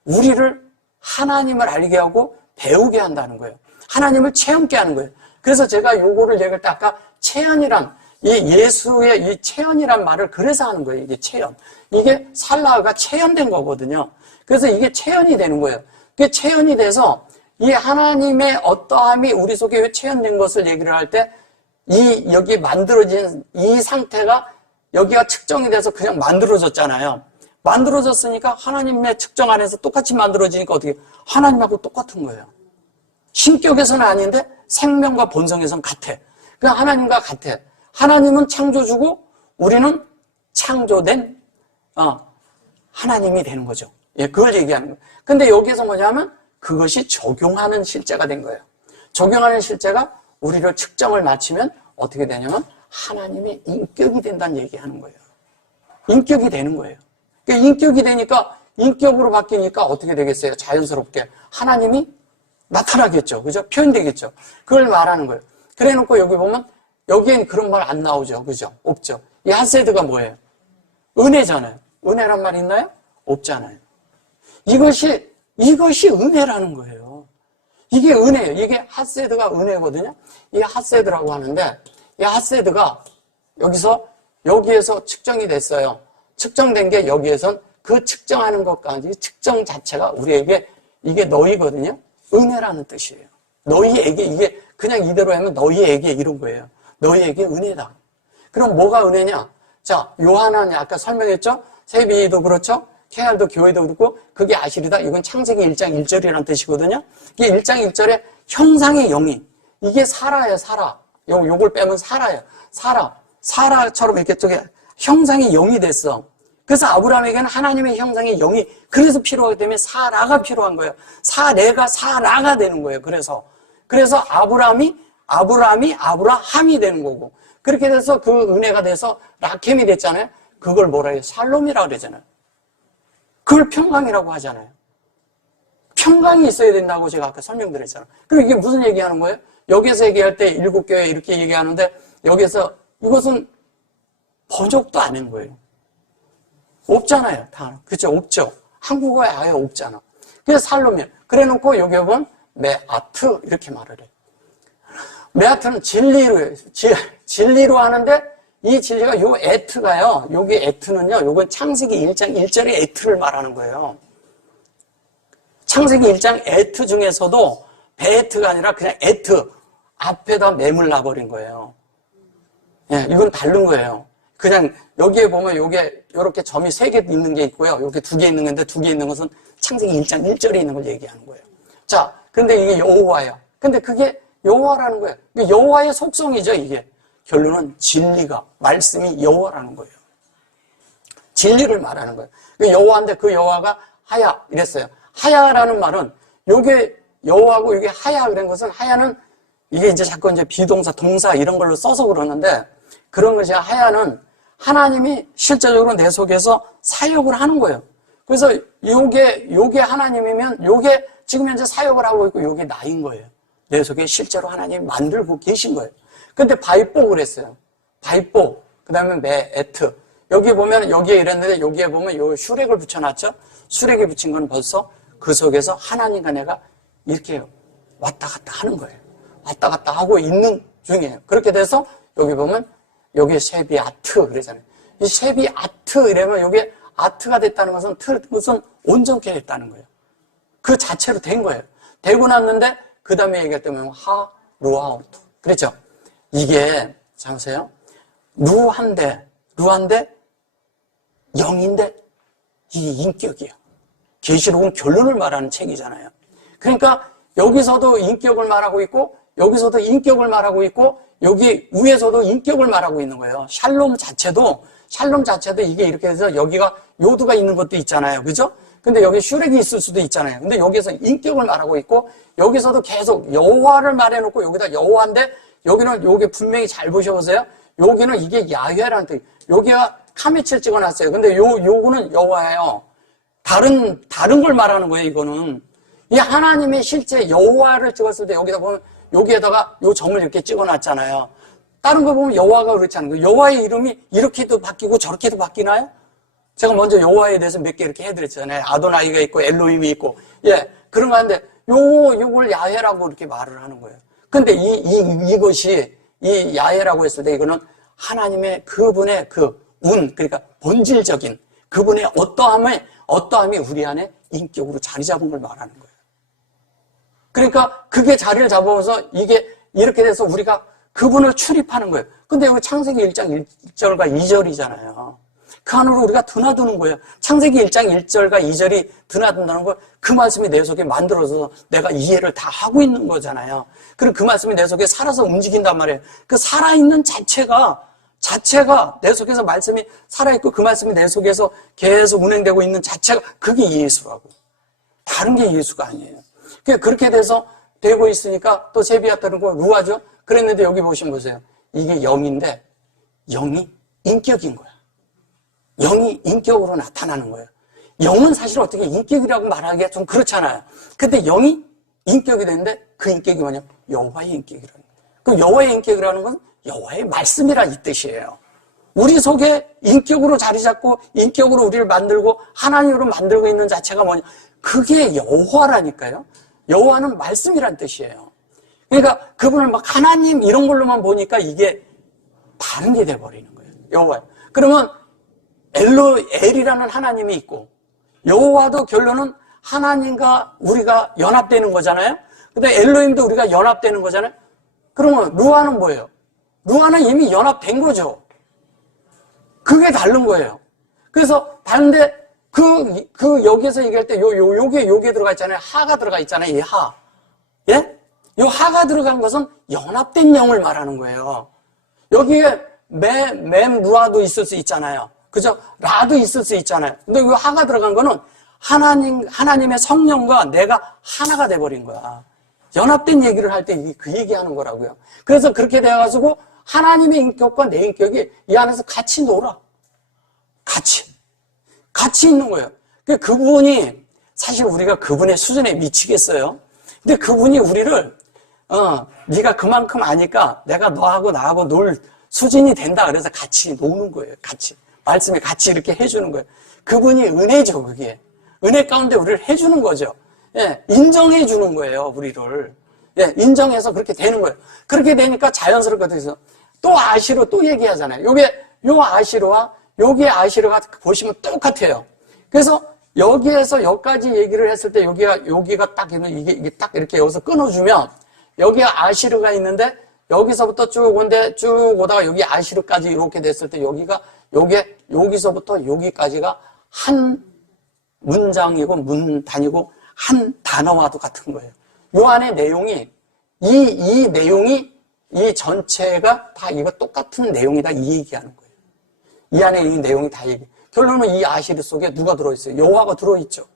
우리를 하나님을 알게 하고 배우게 한다는 거예요. 하나님을 체험케 하는 거예요. 그래서 제가 요거를 얘기할 때 아까 체현이란 이 예수의 이 체현이란 말을 그래서 하는 거예요. 이게 체현. 이게 살라가 체현된 거거든요. 그래서 이게 체현이 되는 거예요. 그게 체현이 돼서 이 하나님의 어떠함이 우리 속에 체현된 것을 얘기를 할 때 여기 만들어진 이 상태가 여기가 측정이 돼서 그냥 만들어졌잖아요. 만들어졌으니까 하나님의 측정 안에서 똑같이 만들어지니까 어떻게 하나님하고 똑같은 거예요. 신격에서는 아닌데 생명과 본성에서는 같아. 그냥 하나님과 같아. 하나님은 창조주고 우리는 창조된 하나님이 되는 거죠. 예, 그걸 얘기하는 거예요. 근데 여기에서 뭐냐면 그것이 적용하는 실제가 된 거예요. 적용하는 실제가 우리를 측정을 마치면 어떻게 되냐면 하나님의 인격이 된다는 얘기하는 거예요. 인격이 되는 거예요. 그러니까 인격이 되니까 인격으로 바뀌니까 어떻게 되겠어요? 자연스럽게 하나님이 나타나겠죠. 그죠? 표현되겠죠. 그걸 말하는 거예요. 그래 놓고 여기 보면 여기엔 그런 말 안 나오죠. 그죠? 없죠. 이 하세드가 뭐예요? 은혜잖아요. 은혜란 말 있나요? 없잖아요. 이것이 은혜라는 거예요. 이게 은혜예요. 이게 하세드가 은혜거든요. 이 하세드라고 하는데 이 하세드가 여기에서 측정이 됐어요. 측정된 게 여기에선 그 측정하는 것까지 측정 자체가 우리에게 이게 너희거든요. 은혜라는 뜻이에요. 너희에게 이게 그냥 이대로 하면 너희에게 이런 거예요. 너희에게 은혜다. 그럼 뭐가 은혜냐? 자, 요한은 아까 설명했죠? 세비도 그렇죠? 케알도 교회도 그렇고 그게 아시리다. 이건 창세기 1장 1절이라는 뜻이거든요. 이게 1장 1절에 형상의 영이 이게 살아요. 살아. 요걸 빼면 살아요. 사라처럼 이렇게 저게 형상의 영이 됐어. 그래서 아브라함에게는 하나님의 형상의 영이 그래서 필요하기 때문에 사라가 필요한 거예요. 사라가 되는 거예요. 그래서 아브라함이 되는 거고 그렇게 돼서 그 은혜가 돼서 라켐이 됐잖아요. 그걸 뭐라 해요? 살롬이라고 그러잖아요. 그걸 평강이라고 하잖아요. 평강이 있어야 된다고 제가 아까 설명드렸잖아요. 그럼 이게 무슨 얘기하는 거예요? 여기서 얘기할 때 일곱 교회 이렇게 얘기하는데 여기서 이것은 번역도 안 한 거예요. 없잖아요. 다. 그렇죠? 없죠. 한국어에 아예 없잖아. 그래서 살로면 그래 놓고 여기 보면 메아트 이렇게 말을 해요. 메아트는 진리로 해요. 진리로 하는데 이 진리가 요 에트가요. 여기 에트는요. 요건 창세기 1장 1절의 에트를 말하는 거예요. 창세기 1장 에트 중에서도 베에트가 아니라 그냥 에트 앞에다 매물 놔버린 거예요. 예, 이건 다른 거예요. 그냥 여기에 보면 요게 요렇게 점이 3개 있는 게 있고요. 요렇게 2개 있는 건데 2개 있는 것은 창세기 1장 1절에 있는 걸 얘기하는 거예요. 자, 근데 이게 여호와예요. 근데 그게 여호와라는 거예요. 여호와의 속성이죠, 이게. 결론은 진리가, 말씀이 여호와라는 거예요. 진리를 말하는 거예요. 여호와인데 그 여호와가 하야 이랬어요. 하야라는 말은 요게 여호와고 이게 하야 그런 것은 하야는 이게 이제 자꾸 이제 비동사, 동사 이런 걸로 써서 그러는데 그런 것이 하야는 하나님이 실제적으로 내 속에서 사역을 하는 거예요. 그래서 요게 하나님이면 요게 지금 현재 사역을 하고 있고 요게 나인 거예요. 내 속에 실제로 하나님이 만들고 계신 거예요. 근데 바이뽀 그랬어요. 바이뽀. 그 다음에 메에트. 여기 보면 여기에 이랬는데 여기에 보면 요 슈렉을 붙여놨죠. 슈렉이 붙인 건 벌써 그 속에서 하나님과 내가 이렇게 왔다 갔다 하는 거예요. 왔다 갔다 하고 있는 중이에요. 그렇게 돼서 여기 보면 여기 쉐비 아트 그러잖아요. 이 쉐비 아트 이러면 여기 아트가 됐다는 것은 무슨 온전케 됐다는 거예요. 그 자체로 된 거예요. 되고 났는데 그 다음에 얘기했다면 하 루아우트 그랬죠. 이게 잠시만요. 루한데 영인데 이게 인격이에요. 계시록은 결론을 말하는 책이잖아요. 그러니까 여기서도 인격을 말하고 있고 여기서도 인격을 말하고 있고 여기 위에서도 인격을 말하고 있는 거예요. 샬롬 자체도 이게 이렇게 해서 여기가 요드가 있는 것도 있잖아요. 그죠? 근데 여기 슈렉이 있을 수도 있잖아요. 근데 여기서 인격을 말하고 있고 여기서도 계속 여호와를 말해놓고 여기다 여호와인데 여기는 요게 분명히 잘 보셔보세요. 여기는 이게 야훼라는 뜻. 여기가 카메칠 찍어놨어요. 근데 요거는 여호와예요. 다른 걸 말하는 거예요. 이거는 이 하나님의 실제 여호와를 찍었을 때 여기다 보면 여기에다가 요 점을 이렇게 찍어놨잖아요. 다른 거 보면 여호와가 그렇지 않은 거예요. 여호와의 이름이 이렇게도 바뀌고 저렇게도 바뀌나요? 제가 먼저 여호와에 대해서 몇 개 이렇게 해드렸잖아요. 아도나이가 있고 엘로힘이 있고 예 그런 거 하는데 요걸 야훼라고 이렇게 말을 하는 거예요. 근데 이것이 이 야훼라고 했을 때 이거는 하나님의 그분의 그러니까 본질적인 그분의 어떠함이 우리 안에 인격으로 자리 잡은 걸 말하는 거예요. 그러니까 그게 자리를 잡아서 이게 이렇게 돼서 우리가 그분을 출입하는 거예요. 근데 여기 창세기 1장 1절과 2절이잖아요. 그 안으로 우리가 드나드는 거예요. 창세기 1장 1절과 2절이 드나든다는 건 그 말씀이 내 속에 만들어서 내가 이해를 다 하고 있는 거잖아요. 그리고 그 말씀이 내 속에 살아서 움직인단 말이에요. 그 살아있는 자체가 내 속에서 말씀이 살아있고 그 말씀이 내 속에서 계속 운행되고 있는 자체가 그게 예수라고. 다른 게 예수가 아니에요. 그렇게 돼서 되고 있으니까 또 세비야다는 거 루아죠? 그랬는데 여기 보시면 보세요. 이게 영인데 영이 인격인 거야. 영이 인격으로 나타나는 거예요. 영은 사실 어떻게 인격이라고 말하기가 좀 그렇잖아요. 근데 영이 인격이 되는데 그 인격이 뭐냐? 여호와의 인격이라는 거예요. 그럼 여호와의 인격이라는 건 여호와의 말씀이란 이 뜻이에요. 우리 속에 인격으로 자리 잡고 인격으로 우리를 만들고 하나님으로 만들고 있는 자체가 뭐냐? 그게 여호와라니까요. 여호와는 말씀이란 뜻이에요. 그러니까 그분을 막 하나님 이런 걸로만 보니까 이게 다른 게 돼버리는 거예요. 여호와. 그러면 엘이라는 하나님이 있고 여호와도 결론은 하나님과 우리가 연합되는 거잖아요. 근데 엘로힘도 우리가 연합되는 거잖아요. 그러면 루아는 뭐예요? 루아는 이미 연합된 거죠. 그게 다른 거예요. 그래서 다른데 여기에서 얘기할 때 요게 들어가 있잖아요. 하가 들어가 있잖아요. 이 하. 예? 요 하가 들어간 것은 연합된 영을 말하는 거예요. 여기에 루아도 있을 수 있잖아요. 그죠? 라도 있을 수 있잖아요. 근데 이 하가 들어간 거는 하나님의 성령과 내가 하나가 돼버린 거야. 연합된 얘기를 할 때 그 얘기하는 거라고요. 그래서 그렇게 돼가지고 하나님의 인격과 내 인격이 이 안에서 같이 놀아. 같이 있는 거예요. 그분이 사실 우리가 그분의 수준에 미치겠어요? 근데 그분이 우리를 네가 그만큼 아니까 내가 너하고 나하고 놀 수준이 된다. 그래서 같이 노는 거예요. 같이. 말씀에 같이 이렇게 해주는 거예요. 그분이 은혜죠, 그게. 은혜 가운데 우리를 해주는 거죠. 예, 인정해주는 거예요, 우리를. 예, 인정해서 그렇게 되는 거예요. 그렇게 되니까 자연스럽게 돼서 또 아시로 또 얘기하잖아요. 요 아시로와 여기의 아시로가 보시면 똑같아요. 그래서 여기에서 여기까지 얘기를 했을 때 여기가 딱 이게 딱 이렇게 여기서 끊어주면 여기에 아시르가 있는데 여기서부터 쭉 오다가 여기 아시르까지 이렇게 됐을 때 여기서부터 여기까지가 한 문장이고 문단이고 한 단어와도 같은 거예요. 요 안에 내용이 이 내용이 이 전체가 다 이거 똑같은 내용이다 이 얘기하는 거예요. 이 안에 이 내용이 다 얘기. 결론은 이 아시르 속에 누가 들어있어요? 여호와가 들어있죠.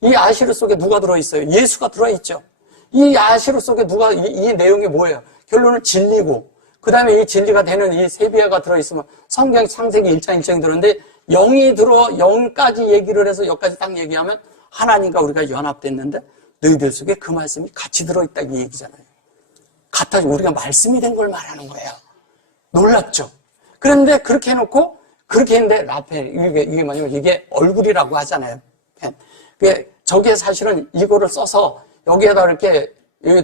이 아시르 속에 누가 들어있어요? 예수가 들어있죠. 이 아시르 속에 이 내용이 뭐예요? 결론은 진리고, 그 다음에 이 진리가 되는 이 세비야가 들어있으면 성경 창세기 1장 1장이 들었는데 0까지 얘기를 해서 여기까지 딱 얘기하면 하나님과 우리가 연합됐는데 너희들 속에 그 말씀이 같이 들어있다 이 얘기잖아요. 같아서 우리가 말씀이 된 걸 말하는 거예요. 놀랍죠? 그런데 그렇게 해놓고 그렇게 했는데 라펠 이게 뭐냐면 이게 얼굴이라고 하잖아요. 저게 사실은 이거를 써서 여기에다 이렇게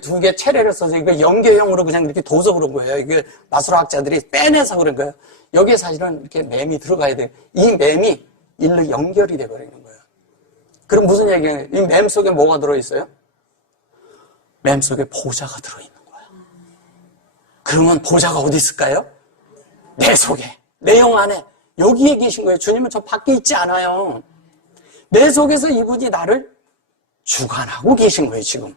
두 개 체례를 써서 이거 연계형으로 그냥 이렇게 둬서 그런 거예요. 이게 마술학자들이 빼내서 그런 거예요. 여기에 사실은 이렇게 맴이 들어가야 돼요. 이 맴이 일로 연결이 돼버리는 거예요. 그럼 무슨 얘기예요? 이 맴 속에 뭐가 들어있어요? 맴 속에 보좌가 들어있는 거예요. 그러면 보좌가 어디 있을까요? 내 속에, 내 영 안에. 여기에 계신 거예요. 주님은 저 밖에 있지 않아요. 내 속에서 이분이 나를 주관하고 계신 거예요, 지금.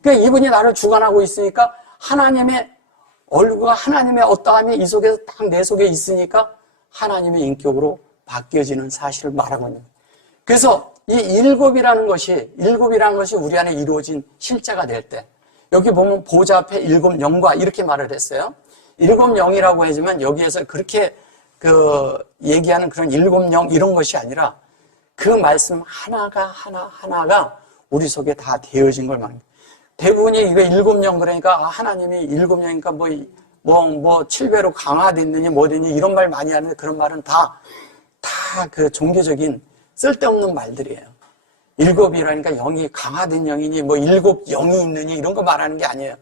그러니까 이분이 나를 주관하고 있으니까 하나님의 얼굴과 하나님의 어떠함이 이 속에서 딱 내 속에 있으니까 하나님의 인격으로 바뀌어지는 사실을 말하고 있는 거예요. 그래서 이 일곱이라는 것이 우리 안에 이루어진 실제가 될 때, 여기 보면 보좌 앞에 일곱 영과 이렇게 말을 했어요. 일곱 영이라고 해주면 여기에서 그렇게 얘기하는 그런 일곱 영 이런 것이 아니라 그 말씀 하나가 우리 속에 다 되어진 걸 말합니다. 대부분이 이거 일곱 영 그러니까 하나님이 일곱 영이니까 뭐 7배로 강화됐느니 뭐 됐니 이런 말 많이 하는데 그런 말은 다 그 종교적인 쓸데없는 말들이에요. 일곱이라니까 영이 강화된 영이니 뭐 일곱 영이 있느니 이런 거 말하는 게 아니에요.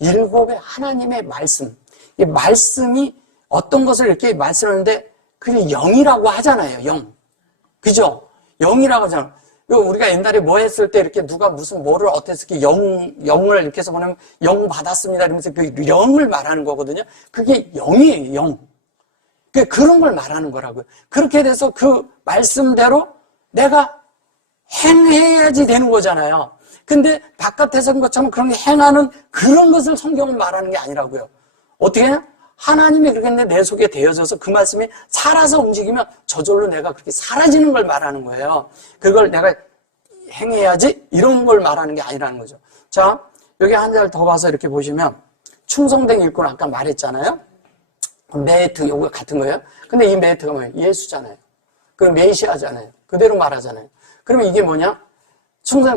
일곱의 하나님의 말씀. 이 말씀이 어떤 것을 이렇게 말씀하는데 그게 영이라고 하잖아요. 영. 그죠? 영이라고 하잖아요. 우리가 옛날에 뭐 했을 때 이렇게 누가 무슨 뭐를 어땠을 때 영을 이렇게 해서 보내면 영 받았습니다. 이러면서 그 영을 말하는 거거든요. 그게 영이에요. 영. 그런 걸 말하는 거라고요. 그렇게 돼서 그 말씀대로 내가 행해야지 되는 거잖아요. 근데 바깥에서 한 것처럼 그런 게 행하는 그런 것을 성경은 말하는 게 아니라고요. 어떻게 해요? 하나님이 그렇게 내 속에 되어져서 그 말씀이 살아서 움직이면 저절로 내가 그렇게 사라지는 걸 말하는 거예요. 그걸 내가 행해야지 이런 걸 말하는 게 아니라는 거죠. 자, 여기 한 절 더 가서 이렇게 보시면 충성된 일꾼 아까 말했잖아요. 메이트 요거 같은 거예요. 근데 이 메이트가 뭐예요? 예수잖아요. 그럼 메시아잖아요. 그대로 말하잖아요. 그러면 이게 뭐냐?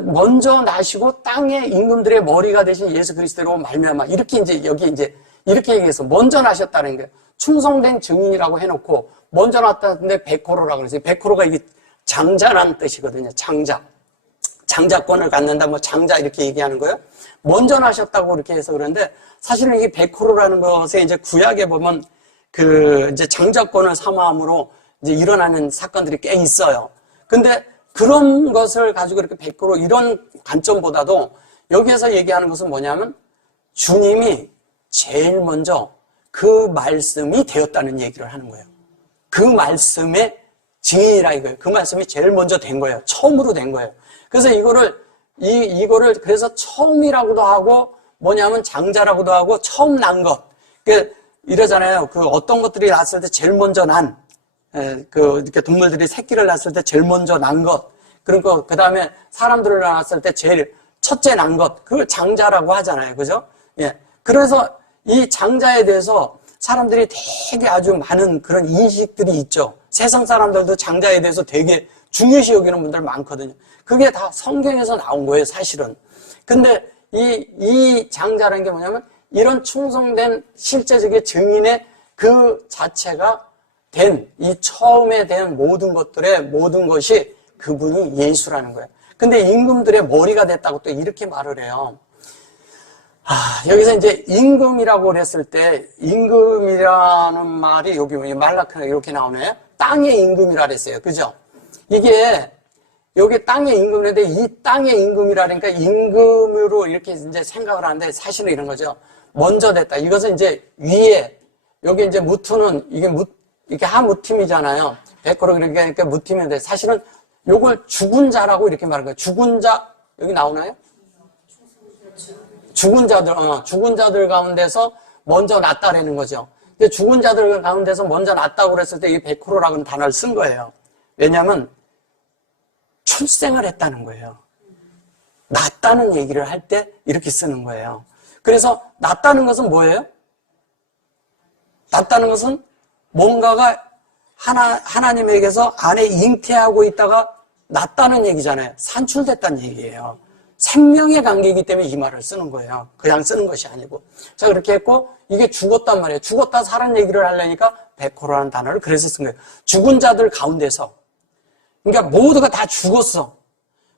먼저 나시고 땅의 임금들의 머리가 되신 예수 그리스도로 말미암아 이렇게 이제 여기 이제 이렇게 얘기해서 먼저 나셨다는 거예요. 충성된 증인이라고 해놓고 먼저 났다는데 베코로라고 그러세요. 베코로가 이게 장자라는 뜻이거든요. 장자권을 갖는다, 뭐 장자 이렇게 얘기하는 거예요. 먼저 나셨다고 이렇게 해서 그러는데 사실은 이게 베코로라는 것에 이제 구약에 보면 이제 장자권을 사모함으로 이제 일어나는 사건들이 꽤 있어요. 근데 그런 것을 가지고 이렇게 베코로 이런 관점보다도 여기에서 얘기하는 것은 뭐냐면 주님이 제일 먼저 그 말씀이 되었다는 얘기를 하는 거예요. 그 말씀의 증인이라 이거예요. 그 말씀이 제일 먼저 된 거예요. 처음으로 된 거예요. 그래서 이거를 그래서 처음이라고도 하고 뭐냐면 장자라고도 하고 처음 난 것. 이러잖아요. 어떤 것들이 났을 때 제일 먼저 이렇게 동물들이 새끼를 낳았을 때 제일 먼저 난 것. 그리고 그 다음에 사람들을 낳았을 때 제일 첫째 난 것. 그걸 장자라고 하잖아요. 그죠? 예. 그래서 이 장자에 대해서 사람들이 되게 아주 많은 그런 인식들이 있죠. 세상 사람들도 장자에 대해서 되게 중요시 여기는 분들 많거든요. 그게 다 성경에서 나온 거예요, 사실은. 근데 이 장자라는 게 뭐냐면 이런 충성된 실제적인 증인의 그 자체가 이 처음에 된 모든 것들의 모든 것이 그분이 예수라는 거예요. 근데 임금들의 머리가 됐다고 또 이렇게 말을 해요. 여기서 이제 임금이라고 그랬을 때 임금이라는 말이 여기 말라크가 이렇게 나오네요. 땅의 임금이라 그랬어요. 그죠? 이게 여기 땅의 임금인데 이 땅의 임금이라니까 임금으로 이렇게 이제 생각을 하는데 사실은 이런 거죠. 먼저 됐다. 이것은 이제 위에 여기 이제 무투는 이게 하무팀이잖아요. 백호로 그러니까 무팀인데 사실은 요걸 죽은 자라고 이렇게 말하는 거예요. 죽은 자 여기 나오나요? 죽은 자들 가운데서 먼저 낫다라는 거죠. 근데 죽은 자들 가운데서 먼저 낫다고 그랬을 때 이 백호로라는 단어를 쓴 거예요. 왜냐하면 출생을 했다는 거예요. 낫다는 얘기를 할 때 이렇게 쓰는 거예요. 그래서 낫다는 것은 뭐예요? 낫다는 것은 뭔가가 하나님에게서 안에 잉태하고 있다가 낫다는 얘기잖아요. 산출됐다는 얘기예요. 생명의 관계이기 때문에 이 말을 쓰는 거예요. 그냥 쓰는 것이 아니고. 자, 그렇게 했고, 이게 죽었단 말이에요. 죽었다 살은 얘기를 하려니까 백호라는 단어를 그래서 쓴 거예요. 죽은 자들 가운데서. 그러니까 모두가 다 죽었어.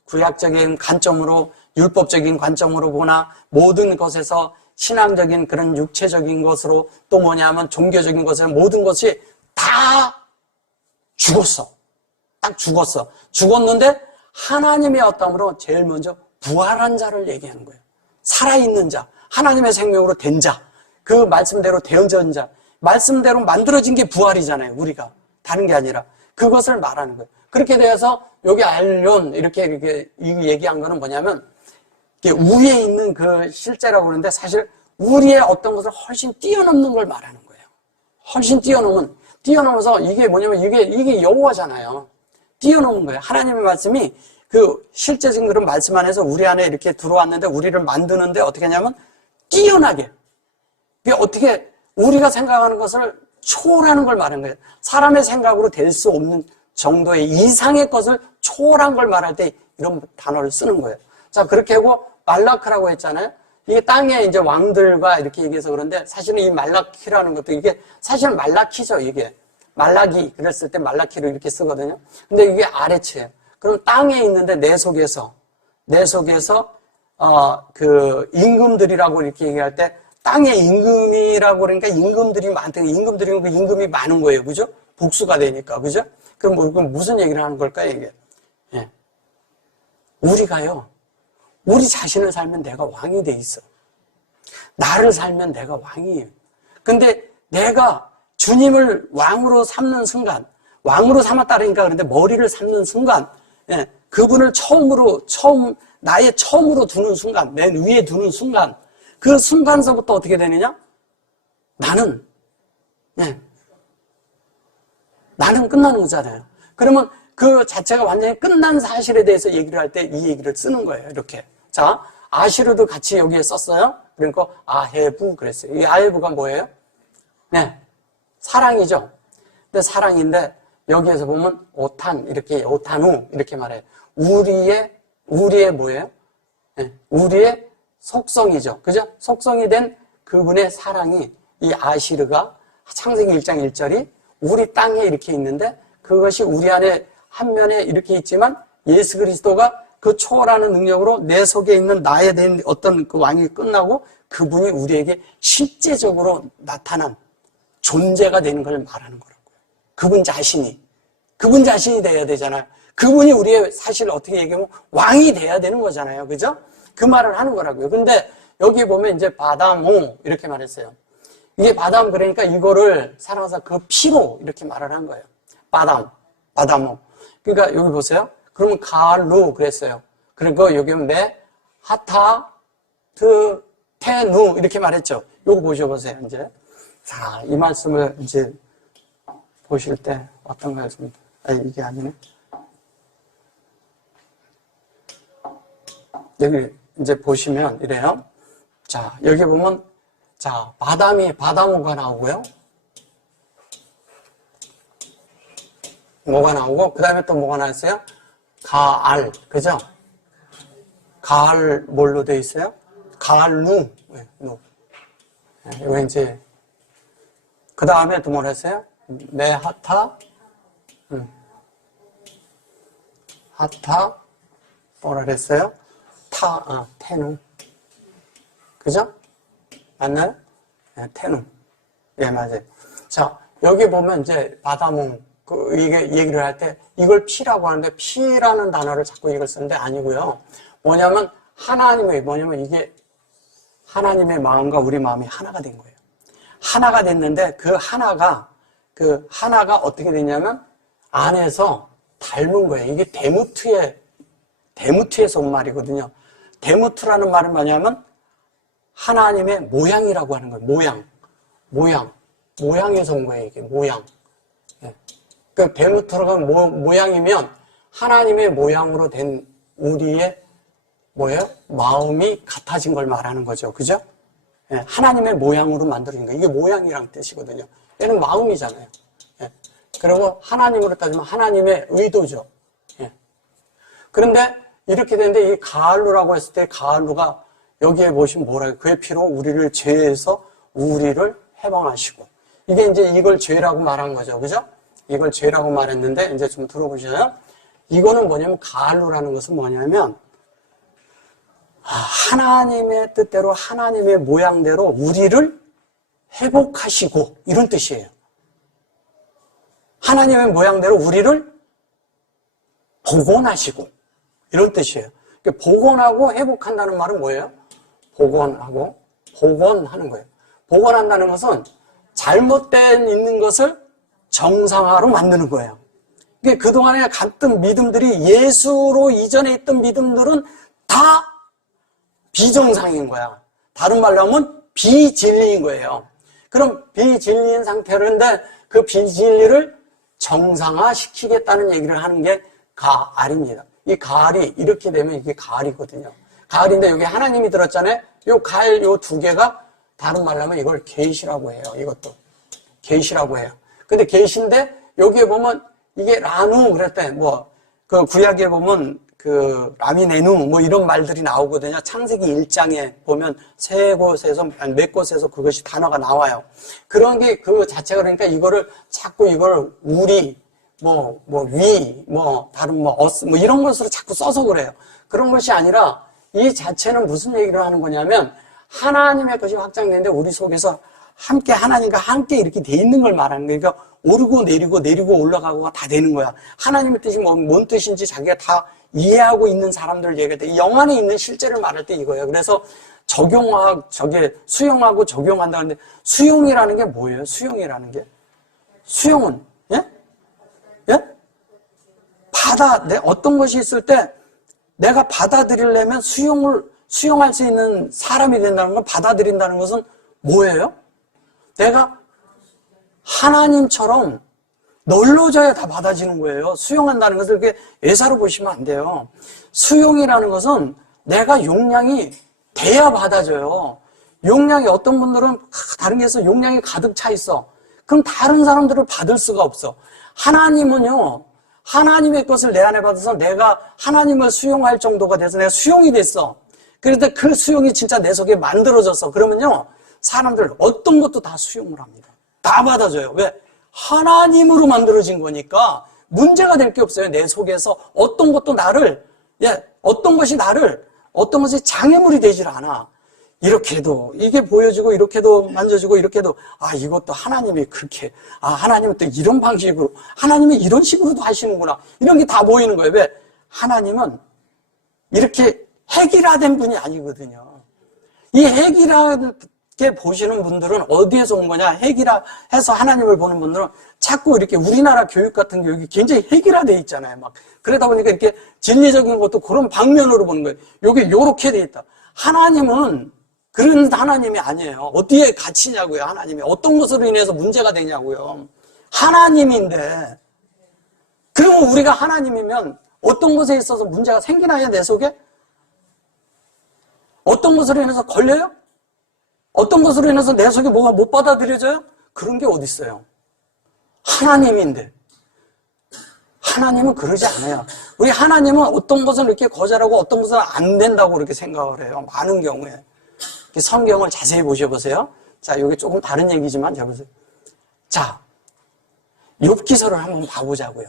구약적인 관점으로, 율법적인 관점으로 보나, 모든 것에서 신앙적인 그런 육체적인 것으로 또 뭐냐면 종교적인 것으로 모든 것이 다 죽었어. 딱 죽었어. 죽었는데 하나님의 어떠함으로 제일 먼저 부활한 자를 얘기하는 거예요. 살아있는 자, 하나님의 생명으로 된 자, 그 말씀대로 되어진 자, 말씀대로 만들어진 게 부활이잖아요. 우리가 다른 게 아니라 그것을 말하는 거예요. 그렇게 되어서 여기 알론 이렇게 얘기한 거는 뭐냐면 우위에 있는 그 실제라고 그러는데 사실 우리의 어떤 것을 훨씬 뛰어넘는 걸 말하는 거예요. 훨씬 뛰어넘어서 이게 뭐냐면 이게 여호와잖아요. 뛰어넘은 거예요. 하나님의 말씀이 그 실제적인 그런 말씀 안에서 우리 안에 이렇게 들어왔는데 우리를 만드는데 어떻게 하냐면 뛰어나게. 이게 어떻게 우리가 생각하는 것을 초월하는 걸 말하는 거예요. 사람의 생각으로 될 수 없는 정도의 이상의 것을 초월한 걸 말할 때 이런 단어를 쓰는 거예요. 자, 그렇게 하고 말라크라고 했잖아요. 이게 땅에 이제 왕들과 이렇게 얘기해서 그런데 사실은 이 말라키라는 것도 이게 사실은 말라키죠, 이게. 말라기 그랬을 때 말라키로 이렇게 쓰거든요. 근데 이게 아래체예요. 그럼 땅에 있는데 내 속에서 그 임금들이라고 이렇게 얘기할 때 땅에 임금이라고 그러니까 임금들이 많다. 임금들이면 그 임금이 많은 거예요. 그죠? 복수가 되니까. 그죠? 그럼 무슨 얘기를 하는 걸까요, 이게? 예. 우리가요. 우리 자신을 살면 내가 왕이 돼 있어. 나를 살면 내가 왕이에요. 근데 내가 주님을 왕으로 삼는 순간, 왕으로 삼았다니까 그런데 머리를 삼는 순간, 예, 그분을 나의 처음으로 두는 순간, 맨 위에 두는 순간, 그 순간서부터 어떻게 되느냐? 나는 끝나는 거잖아요. 그러면 그 자체가 완전히 끝난 사실에 대해서 얘기를 할 때 이 얘기를 쓰는 거예요. 이렇게. 자, 아시르도 같이 여기에 썼어요. 그러니까 아헤부 그랬어요. 이 아헤부가 뭐예요? 네, 사랑이죠. 근데 사랑인데 여기에서 보면 오탄 이렇게 오탄우 이렇게 말해요. 우리의 뭐예요? 네, 우리의 속성이죠. 그죠? 속성이 된 그분의 사랑이 이 아시르가 창세기 1장 1절이 우리 땅에 이렇게 있는데 그것이 우리 안에 한 면에 이렇게 있지만 예수 그리스도가 그 초월하는 능력으로 내 속에 있는 나에 대한 어떤 그 왕이 끝나고 그분이 우리에게 실제적으로 나타난 존재가 되는 걸 말하는 거라고요. 그분 자신이 돼야 되잖아요. 그분이 우리의 사실 어떻게 얘기하면 왕이 돼야 되는 거잖아요. 그죠? 그 말을 하는 거라고요. 근데 여기 보면 이제 바다모 이렇게 말했어요. 이게 바담 그러니까 이거를 살아서 그 피로 이렇게 말을 한 거예요. 바다모. 그러니까 여기 보세요. 그러면 갈루 그랬어요. 그리고 여기 매 하타 테누 이렇게 말했죠. 요거 보셔보세요. 이제 자, 이 말씀을 이제 보실 때 어떤 거였습니까? 이게 아니네. 여기 이제 보시면 이래요. 자, 여기 보면 자, 바다모가 나오고요. 뭐가 나오고, 그 다음에 또 뭐가 나왔어요? 가알, 그죠? 가알 뭘로 되어 있어요? 가알누. 네, 누. 이거 이제, 그 다음에 또 뭐라 했어요? 메하타, 하타, 뭐라 그랬어요? 테누. 그죠? 맞나요? 네, 테누. 예, 맞아요. 자, 여기 보면 이제 바다몽, 이게 얘기를 할 때 이걸 피라고 하는데 피라는 단어를 자꾸 이걸 쓰는데 아니고요. 뭐냐면 뭐냐면 이게 하나님의 마음과 우리 마음이 하나가 된 거예요. 하나가 됐는데 그 하나가 어떻게 됐냐면 안에서 닮은 거예요. 이게 데무트에서 온 말이거든요. 데무트라는 말은 뭐냐면 하나님의 모양이라고 하는 거예요. 모양에서 온 거예요. 이게 모양. 그 데무트가 모양이면 하나님의 모양으로 된 우리의 뭐예요? 마음이 같아진 걸 말하는 거죠. 그죠? 하나님의 모양으로 만들어진 거예요. 이게 모양이란 뜻이거든요. 얘는 마음이잖아요. 그리고 하나님으로 따지면 하나님의 의도죠. 그런데 이렇게 되는데 이 가알루라고 했을 때 가알루가 여기에 보시면 뭐라고 그의 피로 우리를 죄에서 우리를 해방하시고 이게 이제 이걸 죄라고 말한 거죠. 그죠? 이걸 죄라고 말했는데 이제 좀 들어보셔요. 이거는 뭐냐면 가알루라는 것은 뭐냐면 하나님의 뜻대로 하나님의 모양대로 우리를 회복하시고 이런 뜻이에요. 하나님의 모양대로 우리를 복원하시고 이런 뜻이에요. 복원하고 회복한다는 말은 뭐예요? 복원하는 거예요. 복원한다는 것은 잘못된 있는 것을 정상화로 만드는 거예요. 그동안에 갔던 믿음들이 예수로 이전에 있던 믿음들은 다 비정상인 거야. 다른 말로 하면 비진리인 거예요. 그럼 비진리인 상태인데 그 비진리를 정상화시키겠다는 얘기를 하는 게 가알입니다. 이 가알이 이렇게 되면 이게 가알이거든요. 가알인데 여기 하나님이 들었잖아요. 요 가알 요 두 개가 다른 말로 하면 이걸 계시라고 해요. 이것도 계시라고 해요. 근데 계시인데 여기에 보면 이게 라누 그랬대. 그 구약에 보면 그 라미네누 이런 말들이 나오거든요. 창세기 1장에 보면 몇 곳에서 그것이 단어가 나와요. 그런 게 그 자체가 그러니까 이거를 자꾸 이걸 우리 위 다른 어스 이런 것으로 자꾸 써서 그래요. 그런 것이 아니라 이 자체는 무슨 얘기를 하는 거냐면 하나님의 것이 확장되는데 우리 속에서 함께 하나님과 함께 이렇게 돼 있는 걸 말하는 거예요. 그러니까 오르고 내리고 올라가고가 다 되는 거야. 하나님의 뜻이 뭔 뜻인지 자기가 다 이해하고 있는 사람들을 얘기할 때 영 안에 있는 실제를 말할 때 이거예요. 그래서 수용하고 적용한다는데 수용이라는 게 뭐예요? 수용이라는 게 수용은 어떤 것이 있을 때 내가 받아들이려면 수용할 수 있는 사람이 된다는 건 받아들인다는 것은 뭐예요? 내가 하나님처럼 널려져야 다 받아지는 거예요. 수용한다는 것을 그렇게 예사로 보시면 안 돼요. 수용이라는 것은 내가 용량이 돼야 받아져요. 용량이 어떤 분들은 다른 데서 용량이 가득 차 있어. 그럼 다른 사람들을 받을 수가 없어. 하나님은요. 하나님의 것을 내 안에 받아서 내가 하나님을 수용할 정도가 돼서 내가 수용이 됐어. 그런데 그 수용이 진짜 내 속에 만들어졌어. 그러면요. 사람들 어떤 것도 다 수용을 합니다. 다 받아줘요. 왜? 하나님으로 만들어진 거니까 문제가 될 게 없어요. 내 속에서 어떤 것이 장애물이 되질 않아. 이렇게도 이게 보여지고 이렇게도 만져지고 이렇게도 이것도 하나님이 그렇게 하나님은 또 이런 방식으로 하나님이 이런 식으로도 하시는구나. 이런 게 다 보이는 거예요. 왜? 하나님은 이렇게 획일화된 분이 아니거든요. 이 획일화게 보시는 분들은 어디에서 온 거냐? 획일화해서 하나님을 보는 분들은 자꾸 이렇게 우리나라 교육 같은 교육이 굉장히 획일화되어 있잖아요. 막 그러다 보니까 이렇게 진리적인 것도 그런 방면으로 보는 거예요. 여기 요렇게 되어 있다. 하나님은 그런 하나님이 아니에요. 어디에 갇히냐고요, 하나님이. 어떤 것으로 인해서 문제가 되냐고요. 하나님인데. 그러면 우리가 하나님이면 어떤 것에 있어서 문제가 생기나요, 내 속에? 어떤 것으로 인해서 걸려요? 어떤 것으로 인해서 내 속에 뭐가 못 받아들여져요? 그런 게 어디 있어요? 하나님인데. 하나님은 그러지 않아요. 우리 하나님은 어떤 것은 이렇게 거절하고 어떤 것은 안 된다고 그렇게 생각을 해요. 많은 경우에. 성경을 자세히 보셔보세요. 자, 이게 조금 다른 얘기지만 자 보세요. 자, 욥기서를 한번 봐보자고요.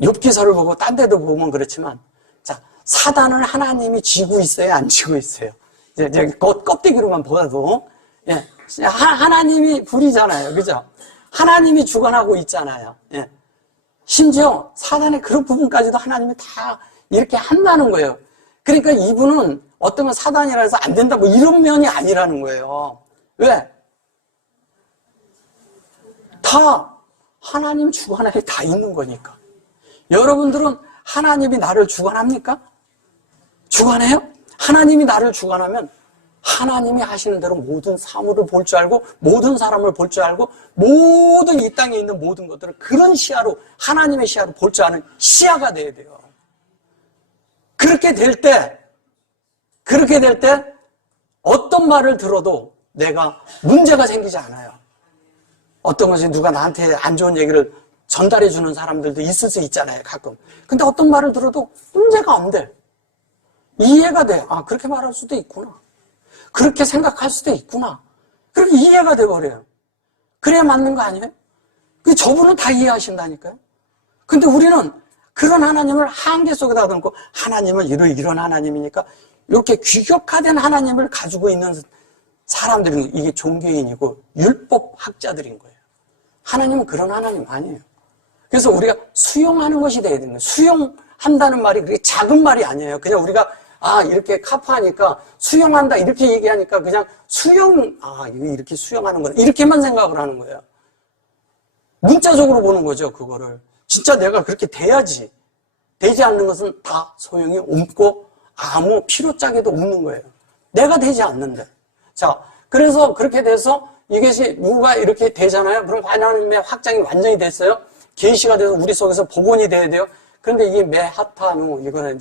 욥기서를 보고 딴 데도 보면 그렇지만, 자, 사단을 하나님이 쥐고 있어요, 안 쥐고 있어요? 이제 껍데기로만 보아도, 예, 하나님이 불이잖아요, 그죠? 하나님이 주관하고 있잖아요. 예. 심지어 사단의 그런 부분까지도 하나님이 다 이렇게 한다는 거예요. 그러니까 이분은 어떤 건 사단이라 해서 안 된다, 뭐 이런 면이 아니라는 거예요. 왜? 다 하나님 주관하에 다 있는 거니까. 여러분들은 하나님이 나를 주관합니까? 주관해요? 하나님이 나를 주관하면 하나님이 하시는 대로 모든 사물을 볼 줄 알고 모든 사람을 볼 줄 알고 모든 이 땅에 있는 모든 것들을 그런 시야로 하나님의 시야로 볼 줄 아는 시야가 돼야 돼요. 그렇게 될 때 어떤 말을 들어도 내가 문제가 생기지 않아요. 어떤 것이 누가 나한테 안 좋은 얘기를 전달해 주는 사람들도 있을 수 있잖아요, 가끔. 근데 어떤 말을 들어도 문제가 안 돼. 이해가 돼. 아, 그렇게 말할 수도 있구나. 그렇게 생각할 수도 있구나. 그렇게 이해가 돼버려요. 그래야 맞는 거 아니에요? 저분은 다 이해하신다니까요. 근데 우리는 그런 하나님을 한계 속에다 넣고 하나님은 이런 하나님이니까 이렇게 규격화된 하나님을 가지고 있는 사람들은 이게 종교인이고 율법학자들인 거예요. 하나님은 그런 하나님 아니에요. 그래서 우리가 수용하는 것이 돼야 되는 거예요. 수용한다는 말이 그렇게 작은 말이 아니에요. 그냥 우리가 이렇게 카프하니까 수용한다 이렇게 얘기하니까 그냥 이렇게 수용하는 거다 이렇게만 생각을 하는 거예요. 문자적으로 보는 거죠, 그거를. 진짜 내가 그렇게 돼야지. 되지 않는 것은 다 소용이 없고 아무 필요짝에도 없는 거예요. 내가 되지 않는데. 자, 그래서 그렇게 돼서 이것이 누가 이렇게 되잖아요. 그럼 하나님의 확장이 완전히 됐어요. 계시가 돼서 우리 속에서 복원이 돼야 돼요. 그런데 이게 메하타누 이거는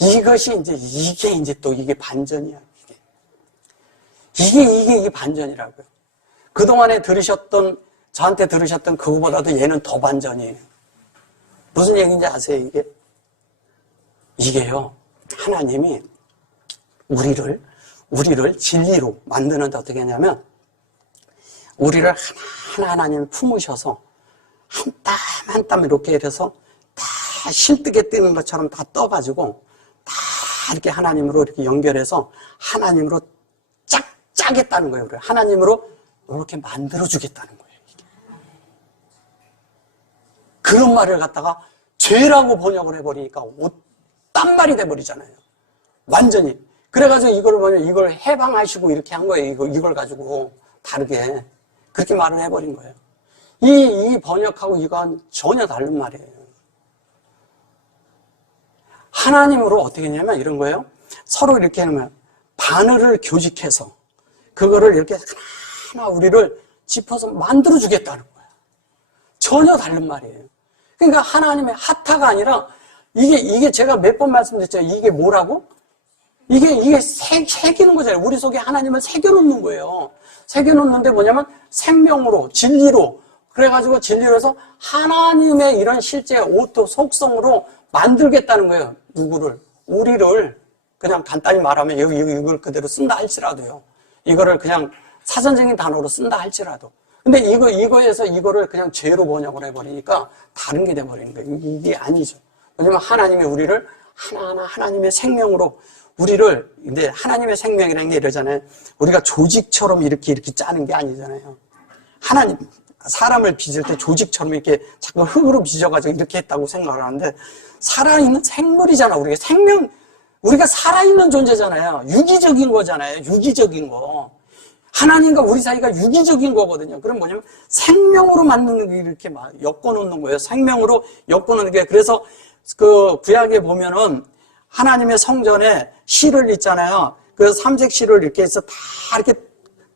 이게 또 이게 반전이야. 이게 반전이라고요. 그동안에 저한테 들으셨던 그거보다도 얘는 더 반전이에요. 무슨 얘기인지 아세요, 이게요. 하나님이 우리를 진리로 만드는데 어떻게 하냐면, 우리를 하나님 품으셔서 한 땀 한 땀 이렇게 해서 다 실뜨게 뜨는 것처럼 다 떠가지고 다 이렇게 하나님으로 이렇게 연결해서 하나님으로 짜겠다는 거예요. 우리를 하나님으로 이렇게 만들어주겠다는 거예요. 이게. 그런 말을 갖다가 죄라고 번역을 해버리니까 딴 말이 돼버리잖아요. 완전히. 그래가지고 이걸 보면 이걸 해방하시고 이렇게 한 거예요. 이걸 가지고 다르게. 그렇게 말을 해버린 거예요. 이 번역하고 이건 전혀 다른 말이에요. 하나님으로 어떻게 했냐면 이런 거예요. 서로 이렇게 하면 바늘을 교직해서 그거를 이렇게 하나 우리를 짚어서 만들어주겠다는 거예요. 전혀 다른 말이에요. 그러니까 하나님의 하타가 아니라 이게 제가 몇 번 말씀드렸죠. 이게 뭐라고? 이게 새기는 거잖아요. 우리 속에 하나님을 새겨놓는 거예요. 새겨놓는데 뭐냐면 생명으로, 진리로, 그래가지고 진리로 해서 하나님의 이런 실제 오토 속성으로 만들겠다는 거예요. 누구를? 우리를 그냥 간단히 말하면 이걸 그대로 쓴다 할지라도요. 이거를 그냥 사전적인 단어로 쓴다 할지라도. 근데 이거에서 이거를 그냥 죄로 번역을 해버리니까 다른 게 돼버리는 거예요. 이게 아니죠. 왜냐면 하나님이 우리를 하나하나 하나님의 생명으로 근데 하나님의 생명이라는 게 이러잖아요. 우리가 조직처럼 이렇게 짜는 게 아니잖아요. 사람을 빚을 때 조직처럼 이렇게 자꾸 흙으로 빚어가지고 이렇게 했다고 생각을 하는데, 살아있는 생물이잖아. 우리가 살아있는 존재잖아요. 유기적인 거잖아요. 유기적인 거. 하나님과 우리 사이가 유기적인 거거든요. 그럼 뭐냐면 생명으로 만드는 게 이렇게 막 엮어놓는 거예요. 생명으로 엮어놓는 게. 그래서 그 구약에 보면은 하나님의 성전에 실을 있잖아요. 그 삼색 실을 이렇게 해서 다 이렇게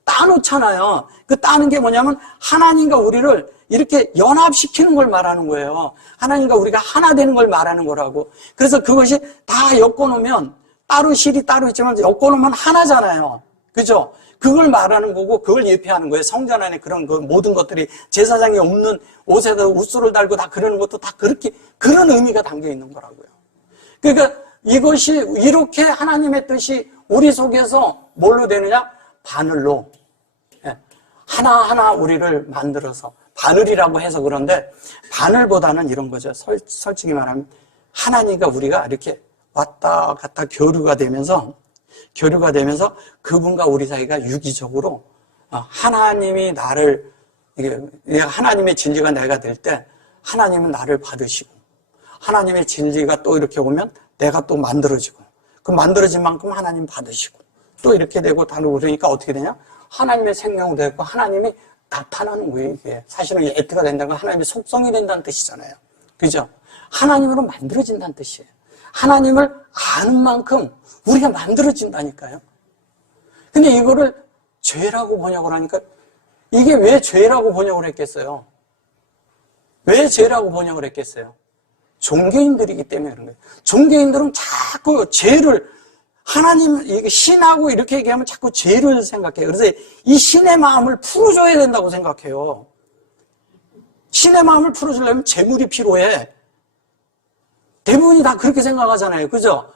따놓잖아요. 그 따는 게 뭐냐면 하나님과 우리를 이렇게 연합시키는 걸 말하는 거예요. 하나님과 우리가 하나 되는 걸 말하는 거라고. 그래서 그것이 다 엮어놓으면 실이 따로 있지만 엮어놓으면 하나잖아요. 그죠? 그걸 말하는 거고 그걸 예표하는 거예요. 성전 안에 그런 그 모든 것들이 제사장이 없는 옷에다 옷수를 달고 다 그러는 것도 다 그렇게 그런 의미가 담겨 있는 거라고요. 그러니까 이것이 이렇게 하나님의 뜻이 우리 속에서 뭘로 되느냐? 바늘로 하나하나 우리를 만들어서 바늘이라고 해서 그런데 바늘보다는 이런 거죠. 솔직히 말하면 하나님과 우리가 이렇게 왔다 갔다 교류가 되면서 그분과 우리 사이가 유기적으로 하나님이 나를 하나님의 진리가 내가 될 때 하나님은 나를 받으시고 하나님의 진리가 또 이렇게 오면 내가 또 만들어지고 그 만들어진 만큼 하나님 받으시고 또 이렇게 되고 다르고 그러니까 어떻게 되냐? 하나님의 생명이 되고 하나님이 나타나는 거예요. 이게 사실은 에트가 된다는 건 하나님의 속성이 된다는 뜻이잖아요. 그죠? 하나님으로 만들어진다는 뜻이에요. 하나님을 아는 만큼 우리가 만들어진다니까요. 근데 이거를 죄라고 번역을 하니까 이게 왜 죄라고 번역을 했겠어요? 왜 죄라고 번역을 했겠어요? 종교인들이기 때문에 그런 거예요. 종교인들은 자꾸 죄를 하나님, 이게 신하고 이렇게 얘기하면 자꾸 죄를 생각해요. 그래서 이 신의 마음을 풀어줘야 된다고 생각해요. 신의 마음을 풀어주려면 재물이 필요해. 대부분이 다 그렇게 생각하잖아요. 그죠?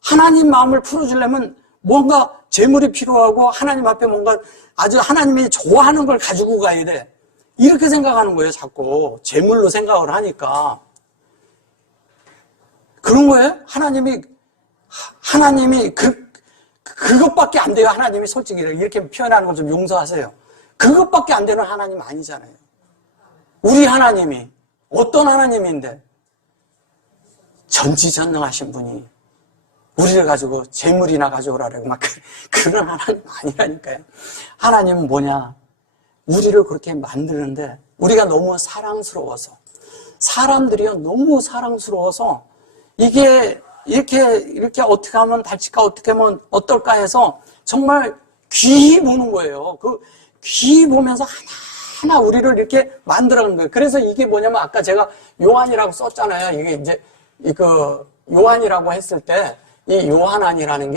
하나님 마음을 풀어주려면 뭔가 재물이 필요하고 하나님 앞에 뭔가 아주 하나님이 좋아하는 걸 가지고 가야 돼. 이렇게 생각하는 거예요. 자꾸 재물로 생각을 하니까. 그런 거예요? 하나님이 그것밖에 안 돼요. 하나님이 솔직히 이렇게 표현하는 걸 좀 용서하세요. 그것밖에 안 되는 하나님 아니잖아요. 우리 하나님이 어떤 하나님인데 전지전능하신 분이 우리를 가지고 재물이나 가져오라고 막 그런 하나님 아니라니까요. 하나님은 뭐냐? 우리를 그렇게 만드는데 우리가 너무 사랑스러워서 사람들이요 너무 사랑스러워서 이게 이렇게 어떻게 하면 달칠까 어떻게 하면 어떨까 해서 정말 귀히 보는 거예요. 그 귀히 보면서 하나하나 우리를 이렇게 만들어가는 거예요. 그래서 이게 뭐냐면 아까 제가 요한이라고 썼잖아요. 이게 이제 요한이라고 했을 때 이 요한안이라는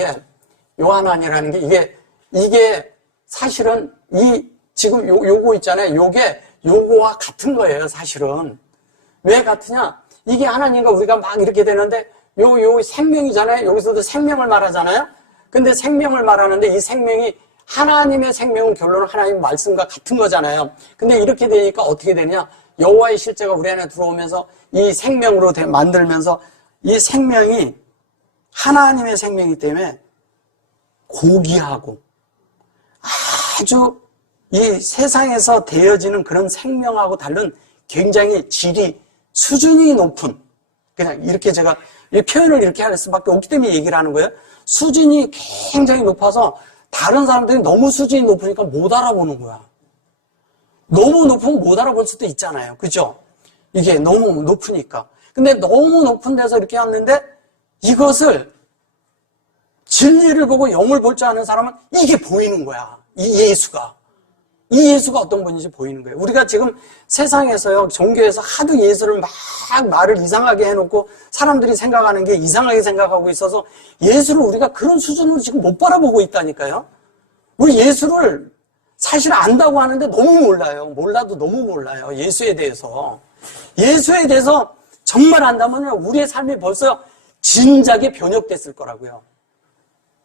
게 이게 사실은 이 지금 요거 있잖아요. 요거와 같은 거예요. 사실은 왜 같으냐? 이게 하나님과 우리가 막 이렇게 되는데 요 생명이잖아요. 여기서도 생명을 말하잖아요. 근데 생명을 말하는데 이 생명이 하나님의 생명은 결론은 하나님 말씀과 같은 거잖아요. 근데 이렇게 되니까 어떻게 되냐? 여호와의 실제가 우리 안에 들어오면서 이 생명으로 만들면서 이 생명이 하나님의 생명이기 때문에 고귀하고 아주 이 세상에서 되어지는 그런 생명하고 다른 굉장히 질이 수준이 높은 그냥 이렇게 제가 표현을 이렇게 할 수밖에 없기 때문에 얘기를 하는 거예요. 수준이 굉장히 높아서 다른 사람들이 너무 수준이 높으니까 못 알아보는 거야. 너무 높으면 못 알아볼 수도 있잖아요. 그죠? 이게 너무 높으니까. 근데 너무 높은 데서 이렇게 왔는데 이것을 진리를 보고 영을 볼 줄 아는 사람은 이게 보이는 거야. 이 예수가 어떤 분인지 보이는 거예요. 우리가 지금 세상에서요, 종교에서 하도 예수를 막 말을 이상하게 해놓고 사람들이 생각하는 게 이상하게 생각하고 있어서 예수를 우리가 그런 수준으로 지금 못 바라보고 있다니까요. 우리 예수를 사실 안다고 하는데 너무 몰라요. 몰라도 너무 몰라요. 예수에 대해서 정말 안다면 우리의 삶이 벌써 진작에 변혁됐을 거라고요.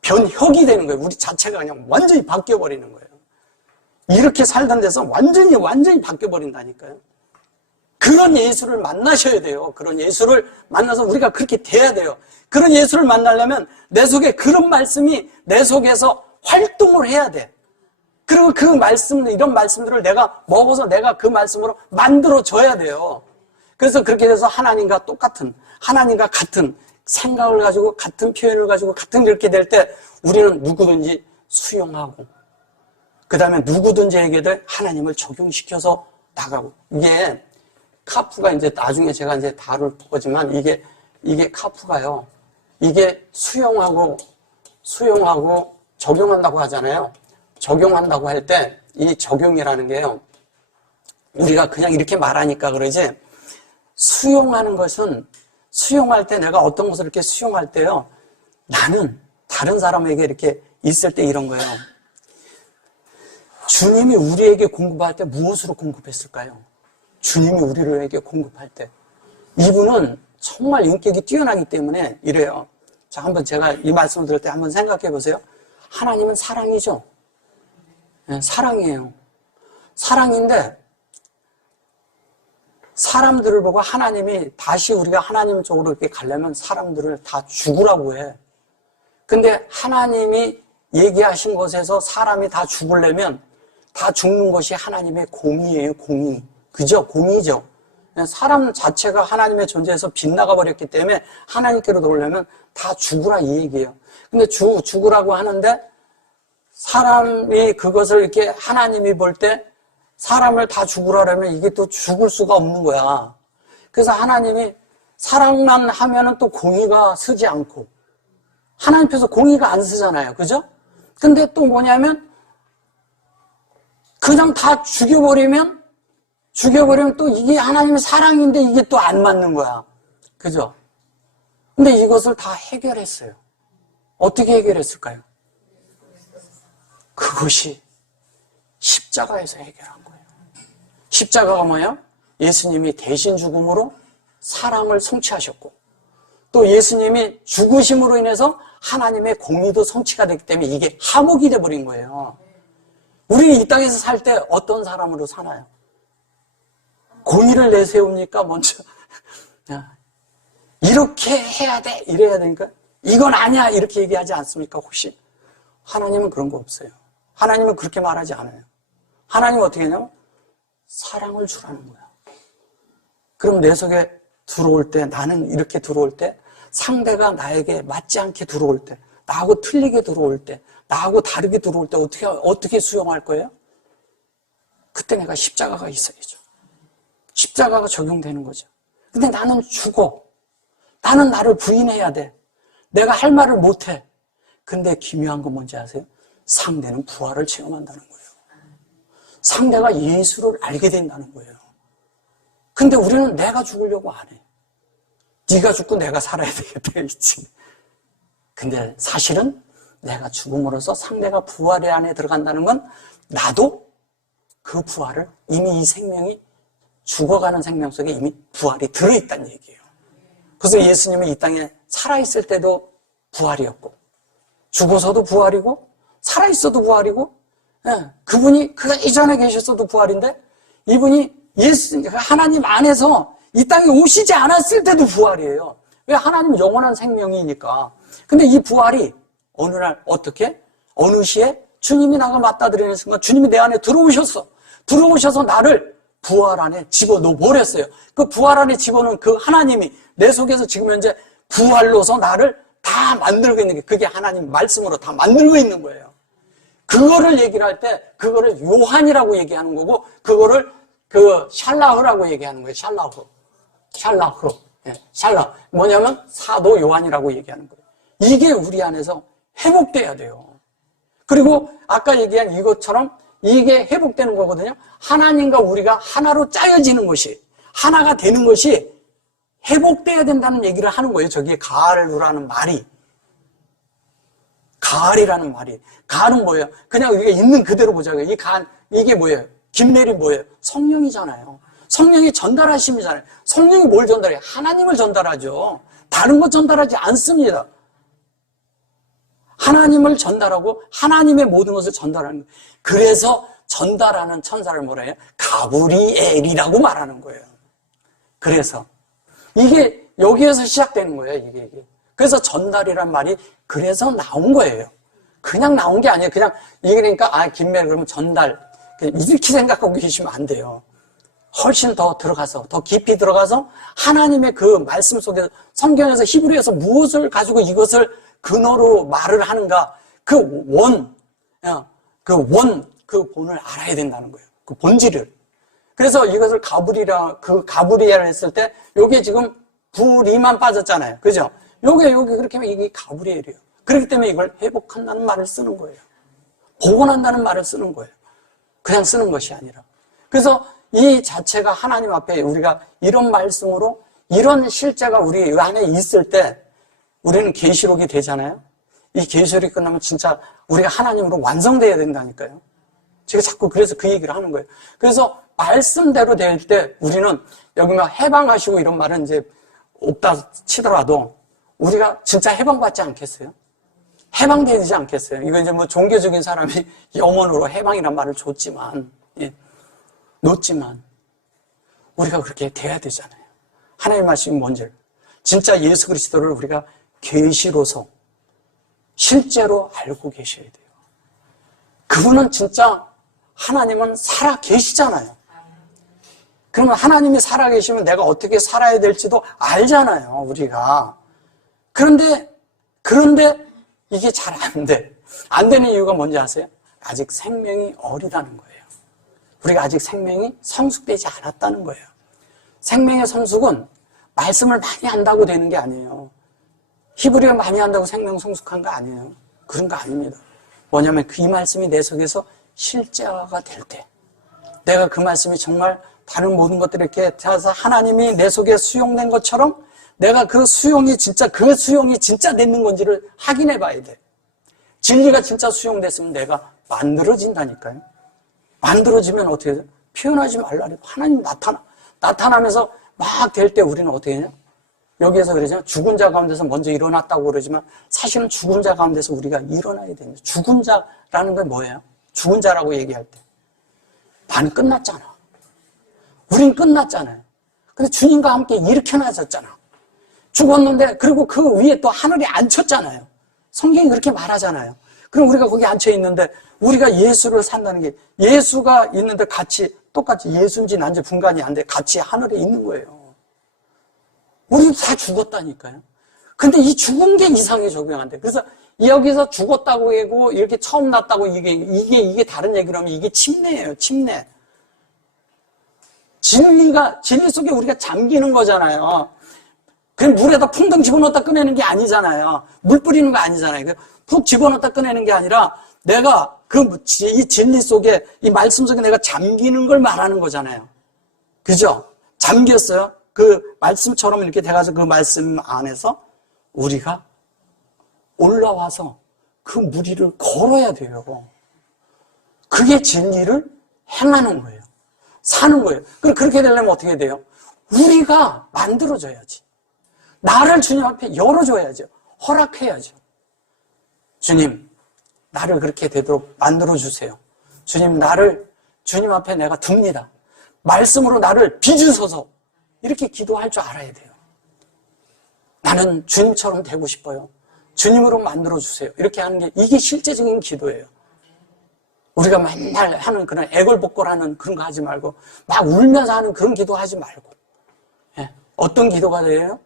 변혁이 되는 거예요. 우리 자체가 그냥 완전히 바뀌어버리는 거예요. 이렇게 살던 데서 완전히 바뀌어버린다니까요. 그런 예수를 만나셔야 돼요. 그런 예수를 만나서 우리가 그렇게 돼야 돼요. 그런 예수를 만나려면 내 속에 그런 말씀이 내 속에서 활동을 해야 돼. 그리고 그 말씀, 이런 말씀들을 내가 먹어서 내가 그 말씀으로 만들어줘야 돼요. 그래서 그렇게 돼서 하나님과 같은 생각을 가지고 같은 표현을 가지고 같은 이렇게 될 때 우리는 누구든지 수용하고 그 다음에 누구든지에게도 하나님을 적용시켜서 나가고 이게 카프가 이제 나중에 제가 이제 다룰 거지만 이게 카프가요. 이게 수용하고 적용한다고 하잖아요. 적용한다고 할 때 이 적용이라는 게요. 우리가 그냥 이렇게 말하니까 그러지 수용하는 것은 수용할 때 내가 어떤 것을 이렇게 수용할 때요. 나는 다른 사람에게 이렇게 있을 때 이런 거예요. 주님이 우리에게 공급할 때 무엇으로 공급했을까요? 주님이 우리에게 공급할 때 이분은 정말 인격이 뛰어나기 때문에 이래요. 자, 한번 제가 이 말씀을 들을 때 한번 생각해 보세요. 하나님은 사랑이죠. 네, 사랑이에요. 사랑인데 사람들을 보고 하나님이 다시 우리가 하나님 쪽으로 이렇게 가려면 사람들을 다 죽으라고 해. 근데 하나님이 얘기하신 것에서 사람이 다 죽으려면 다 죽는 것이 하나님의 공의예요, 공의. 그죠? 공의죠. 사람 자체가 하나님의 존재에서 빗나가 버렸기 때문에 하나님께로 돌려면 다 죽으라 이 얘기예요. 근데 죽으라고 하는데 사람이 그것을 이렇게 하나님이 볼 때 사람을 다 죽으라면 이게 또 죽을 수가 없는 거야. 그래서 하나님이 사랑만 하면은 또 공의가 서지 않고 하나님께서 공의가 안 서잖아요. 그죠? 근데 또 뭐냐면 그냥 다 죽여버리면 또 이게 하나님의 사랑인데 이게 또 안 맞는 거야. 그죠? 근데 이것을 다 해결했어요. 어떻게 해결했을까요? 그것이 십자가에서 해결한 거예요. 십자가가 뭐예요? 예수님이 대신 죽음으로 사랑을 성취하셨고 또 예수님이 죽으심으로 인해서 하나님의 공의도 성취가 됐기 때문에 이게 화목이 돼버린 거예요. 우리는 이 땅에서 살 때 어떤 사람으로 사나요? 공의를 내세웁니까? 먼저 이렇게 해야 돼 이래야 되니까 이건 아니야 이렇게 얘기하지 않습니까? 혹시? 하나님은 그런 거 없어요. 하나님은 그렇게 말하지 않아요. 하나님은 어떻게 하냐면 사랑을 주라는 거야. 그럼 내 속에 들어올 때 나는 이렇게 들어올 때 상대가 나에게 맞지 않게 들어올 때 나하고 틀리게 들어올 때 나하고 다르게 들어올 때 어떻게 수용할 거예요? 그때 내가 십자가가 있어야죠. 십자가가 적용되는 거죠. 근데 나는 죽어. 나는 나를 부인해야 돼. 내가 할 말을 못해. 근데 기묘한 건 뭔지 아세요? 상대는 부활을 체험한다는 거예요. 상대가 예수를 알게 된다는 거예요. 근데 우리는 내가 죽으려고 안 해. 네가 죽고 내가 살아야 되겠다 있지. 근데 사실은 내가 죽음으로써 상대가 부활의 안에 들어간다는 건 나도 그 부활을 이미 이 생명이 죽어가는 생명 속에 이미 부활이 들어있다는 얘기예요. 그래서 예수님은 이 땅에 살아있을 때도 부활이었고 죽어서도 부활이고 살아있어도 부활이고 그분이 그 이전에 계셨어도 부활인데 이분이 하나님 안에서 이 땅에 오시지 않았을 때도 부활이에요. 왜? 하나님 영원한 생명이니까. 근데 이 부활이 어느 날 어떻게? 어느 시에 주님이 나가 맞닥뜨리는 순간 주님이 내 안에 들어오셔서 나를 부활 안에 집어넣어 버렸어요. 그 부활 안에 집어넣은 그 하나님이 내 속에서 지금 현재 부활로서 나를 다 만들고 있는 게 그게 하나님 말씀으로 다 만들고 있는 거예요. 그거를 얘기를 할 때 그거를 요한이라고 얘기하는 거고 그거를 샬라흐라고 얘기하는 거예요. 샬라흐. 뭐냐면 사도 요한이라고 얘기하는 거예요. 이게 우리 안에서 회복돼야 돼요. 그리고 아까 얘기한 이것처럼 이게 회복되는 거거든요. 하나님과 우리가 하나로 짜여지는 것이 하나가 되는 것이 회복돼야 된다는 얘기를 하는 거예요. 저기에 가을이라는 말이. 가을이라는 말이. 가을은 뭐예요? 그냥 우리가 있는 그대로 보자고요. 이게 뭐예요? 김멜이 뭐예요? 성령이잖아요. 성령이 전달하심이잖아요. 성령이 뭘 전달해요? 하나님을 전달하죠. 다른 것 전달하지 않습니다. 하나님을 전달하고 하나님의 모든 것을 전달하는 거예요. 그래서 전달하는 천사를 뭐라 해요? 가브리엘이라고 말하는 거예요. 그래서 이게 여기에서 시작되는 거예요. 이게. 그래서 전달이란 말이 그래서 나온 거예요. 그냥 나온 게 아니에요. 그냥 이게 그러니까 김멜 그러면 전달 이렇게 생각하고 계시면 안 돼요. 훨씬 더 들어가서 더 깊이 들어가서 하나님의 그 말씀 속에서 성경에서 히브리에서 무엇을 가지고 이것을 근어로 말을 하는가 그 본을 알아야 된다는 거예요. 그 본질을. 그래서 이것을 가브리엘 했을 때 요게 지금 불이만 빠졌잖아요. 그죠? 요게 그렇게 하면 이게 가브리엘이에요. 그렇기 때문에 이걸 회복한다는 말을 쓰는 거예요. 복원한다는 말을 쓰는 거예요. 그냥 쓰는 것이 아니라. 그래서 이 자체가 하나님 앞에 우리가 이런 말씀으로 이런 실제가 우리 안에 있을 때 우리는 계시록이 되잖아요. 이 계시록이 끝나면 진짜 우리가 하나님으로 완성되어야 된다니까요. 제가 자꾸 그래서 그 얘기를 하는 거예요. 그래서 말씀대로 될 때 우리는 여기 막 해방하시고 이런 말은 이제 없다 치더라도 우리가 진짜 해방받지 않겠어요? 해방되지 않겠어요? 이거 이제 뭐 종교적인 사람이 영원으로 해방이란 말을 줬지만, 예, 놓지만, 우리가 그렇게 돼야 되잖아요. 하나님 말씀이 뭔지를. 진짜 예수 그리스도를 우리가 계시로서 실제로 알고 계셔야 돼요. 그분은 진짜 하나님은 살아 계시잖아요. 그러면 하나님이 살아 계시면 내가 어떻게 살아야 될지도 알잖아요, 우리가. 그런데 이게 잘 안 돼. 안 되는 이유가 뭔지 아세요? 아직 생명이 어리다는 거예요. 우리가 아직 생명이 성숙되지 않았다는 거예요. 생명의 성숙은 말씀을 많이 한다고 되는 게 아니에요. 히브리어 많이 한다고 생명 성숙한 거 아니에요. 그런 거 아닙니다. 뭐냐면 그 이 말씀이 내 속에서 실제화가 될 때, 내가 그 말씀이 정말 다른 모든 것들을 이렇게 해서 하나님이 내 속에 수용된 것처럼 내가 그 수용이 진짜 됐는 건지를 확인해 봐야 돼. 진리가 진짜 수용됐으면 내가 만들어진다니까요. 만들어지면 어떻게 해요? 표현하지 말라 그래도 하나님 나타나면서 막 될 때 우리는 어떻게 하냐? 여기에서 그러잖아요. 죽은 자 가운데서 먼저 일어났다고 그러지만 사실은 죽은 자 가운데서 우리가 일어나야 됩니다. 죽은 자라는 건 뭐예요? 죽은 자라고 얘기할 때 난 끝났잖아. 우린 끝났잖아요. 근데 주님과 함께 일으켜나졌잖아. 죽었는데 그리고 그 위에 또 하늘에 앉혔잖아요. 성경이 그렇게 말하잖아요. 그럼 우리가 거기 앉혀 있는데 우리가 예수를 산다는 게 예수가 있는데 같이 똑같이 예수인지 난지 분간이 안 돼. 같이 하늘에 있는 거예요. 우리도 다 죽었다니까요. 근데 이 죽은 게 이상하게 적용한대. 그래서 여기서 죽었다고 하고 이렇게 처음 났다고 이게 다른 얘기라면 이게 침례예요. 침례. 진리 속에 우리가 잠기는 거잖아요. 그냥 물에다 풍덩 집어넣었다 꺼내는 게 아니잖아요. 물 뿌리는 거 아니잖아요. 푹 집어넣었다 꺼내는 게 아니라 내가 이 진리 속에 이 말씀 속에 내가 잠기는 걸 말하는 거잖아요. 그죠? 잠겼어요. 그 말씀처럼 이렇게 돼가서 그 말씀 안에서 우리가 올라와서 그 무리를 걸어야 돼요. 그게 진리를 행하는 거예요. 사는 거예요. 그럼 그렇게 되려면 어떻게 돼요? 우리가 만들어줘야지. 나를 주님 앞에 열어줘야죠. 허락해야죠. 주님, 나를 그렇게 되도록 만들어주세요. 주님, 나를 주님 앞에 내가 둡니다. 말씀으로 나를 빚으소서. 이렇게 기도할 줄 알아야 돼요. 나는 주님처럼 되고 싶어요. 주님으로 만들어주세요. 이렇게 하는 게 이게 실제적인 기도예요. 우리가 맨날 하는 그런 애걸복걸하는 그런 거 하지 말고 막 울면서 하는 그런 기도 하지 말고, 예. 어떤 기도가 돼요?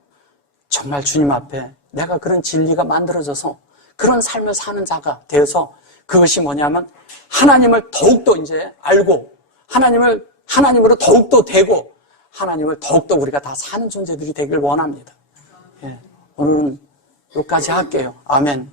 정말 주님 앞에 내가 그런 진리가 만들어져서 그런 삶을 사는 자가 되어서 그것이 뭐냐면 하나님을 더욱더 이제 알고 하나님으로 더욱더 되고 하나님을 더욱더 우리가 다 사는 존재들이 되길 원합니다. 예. 오늘은 여기까지 할게요. 아멘.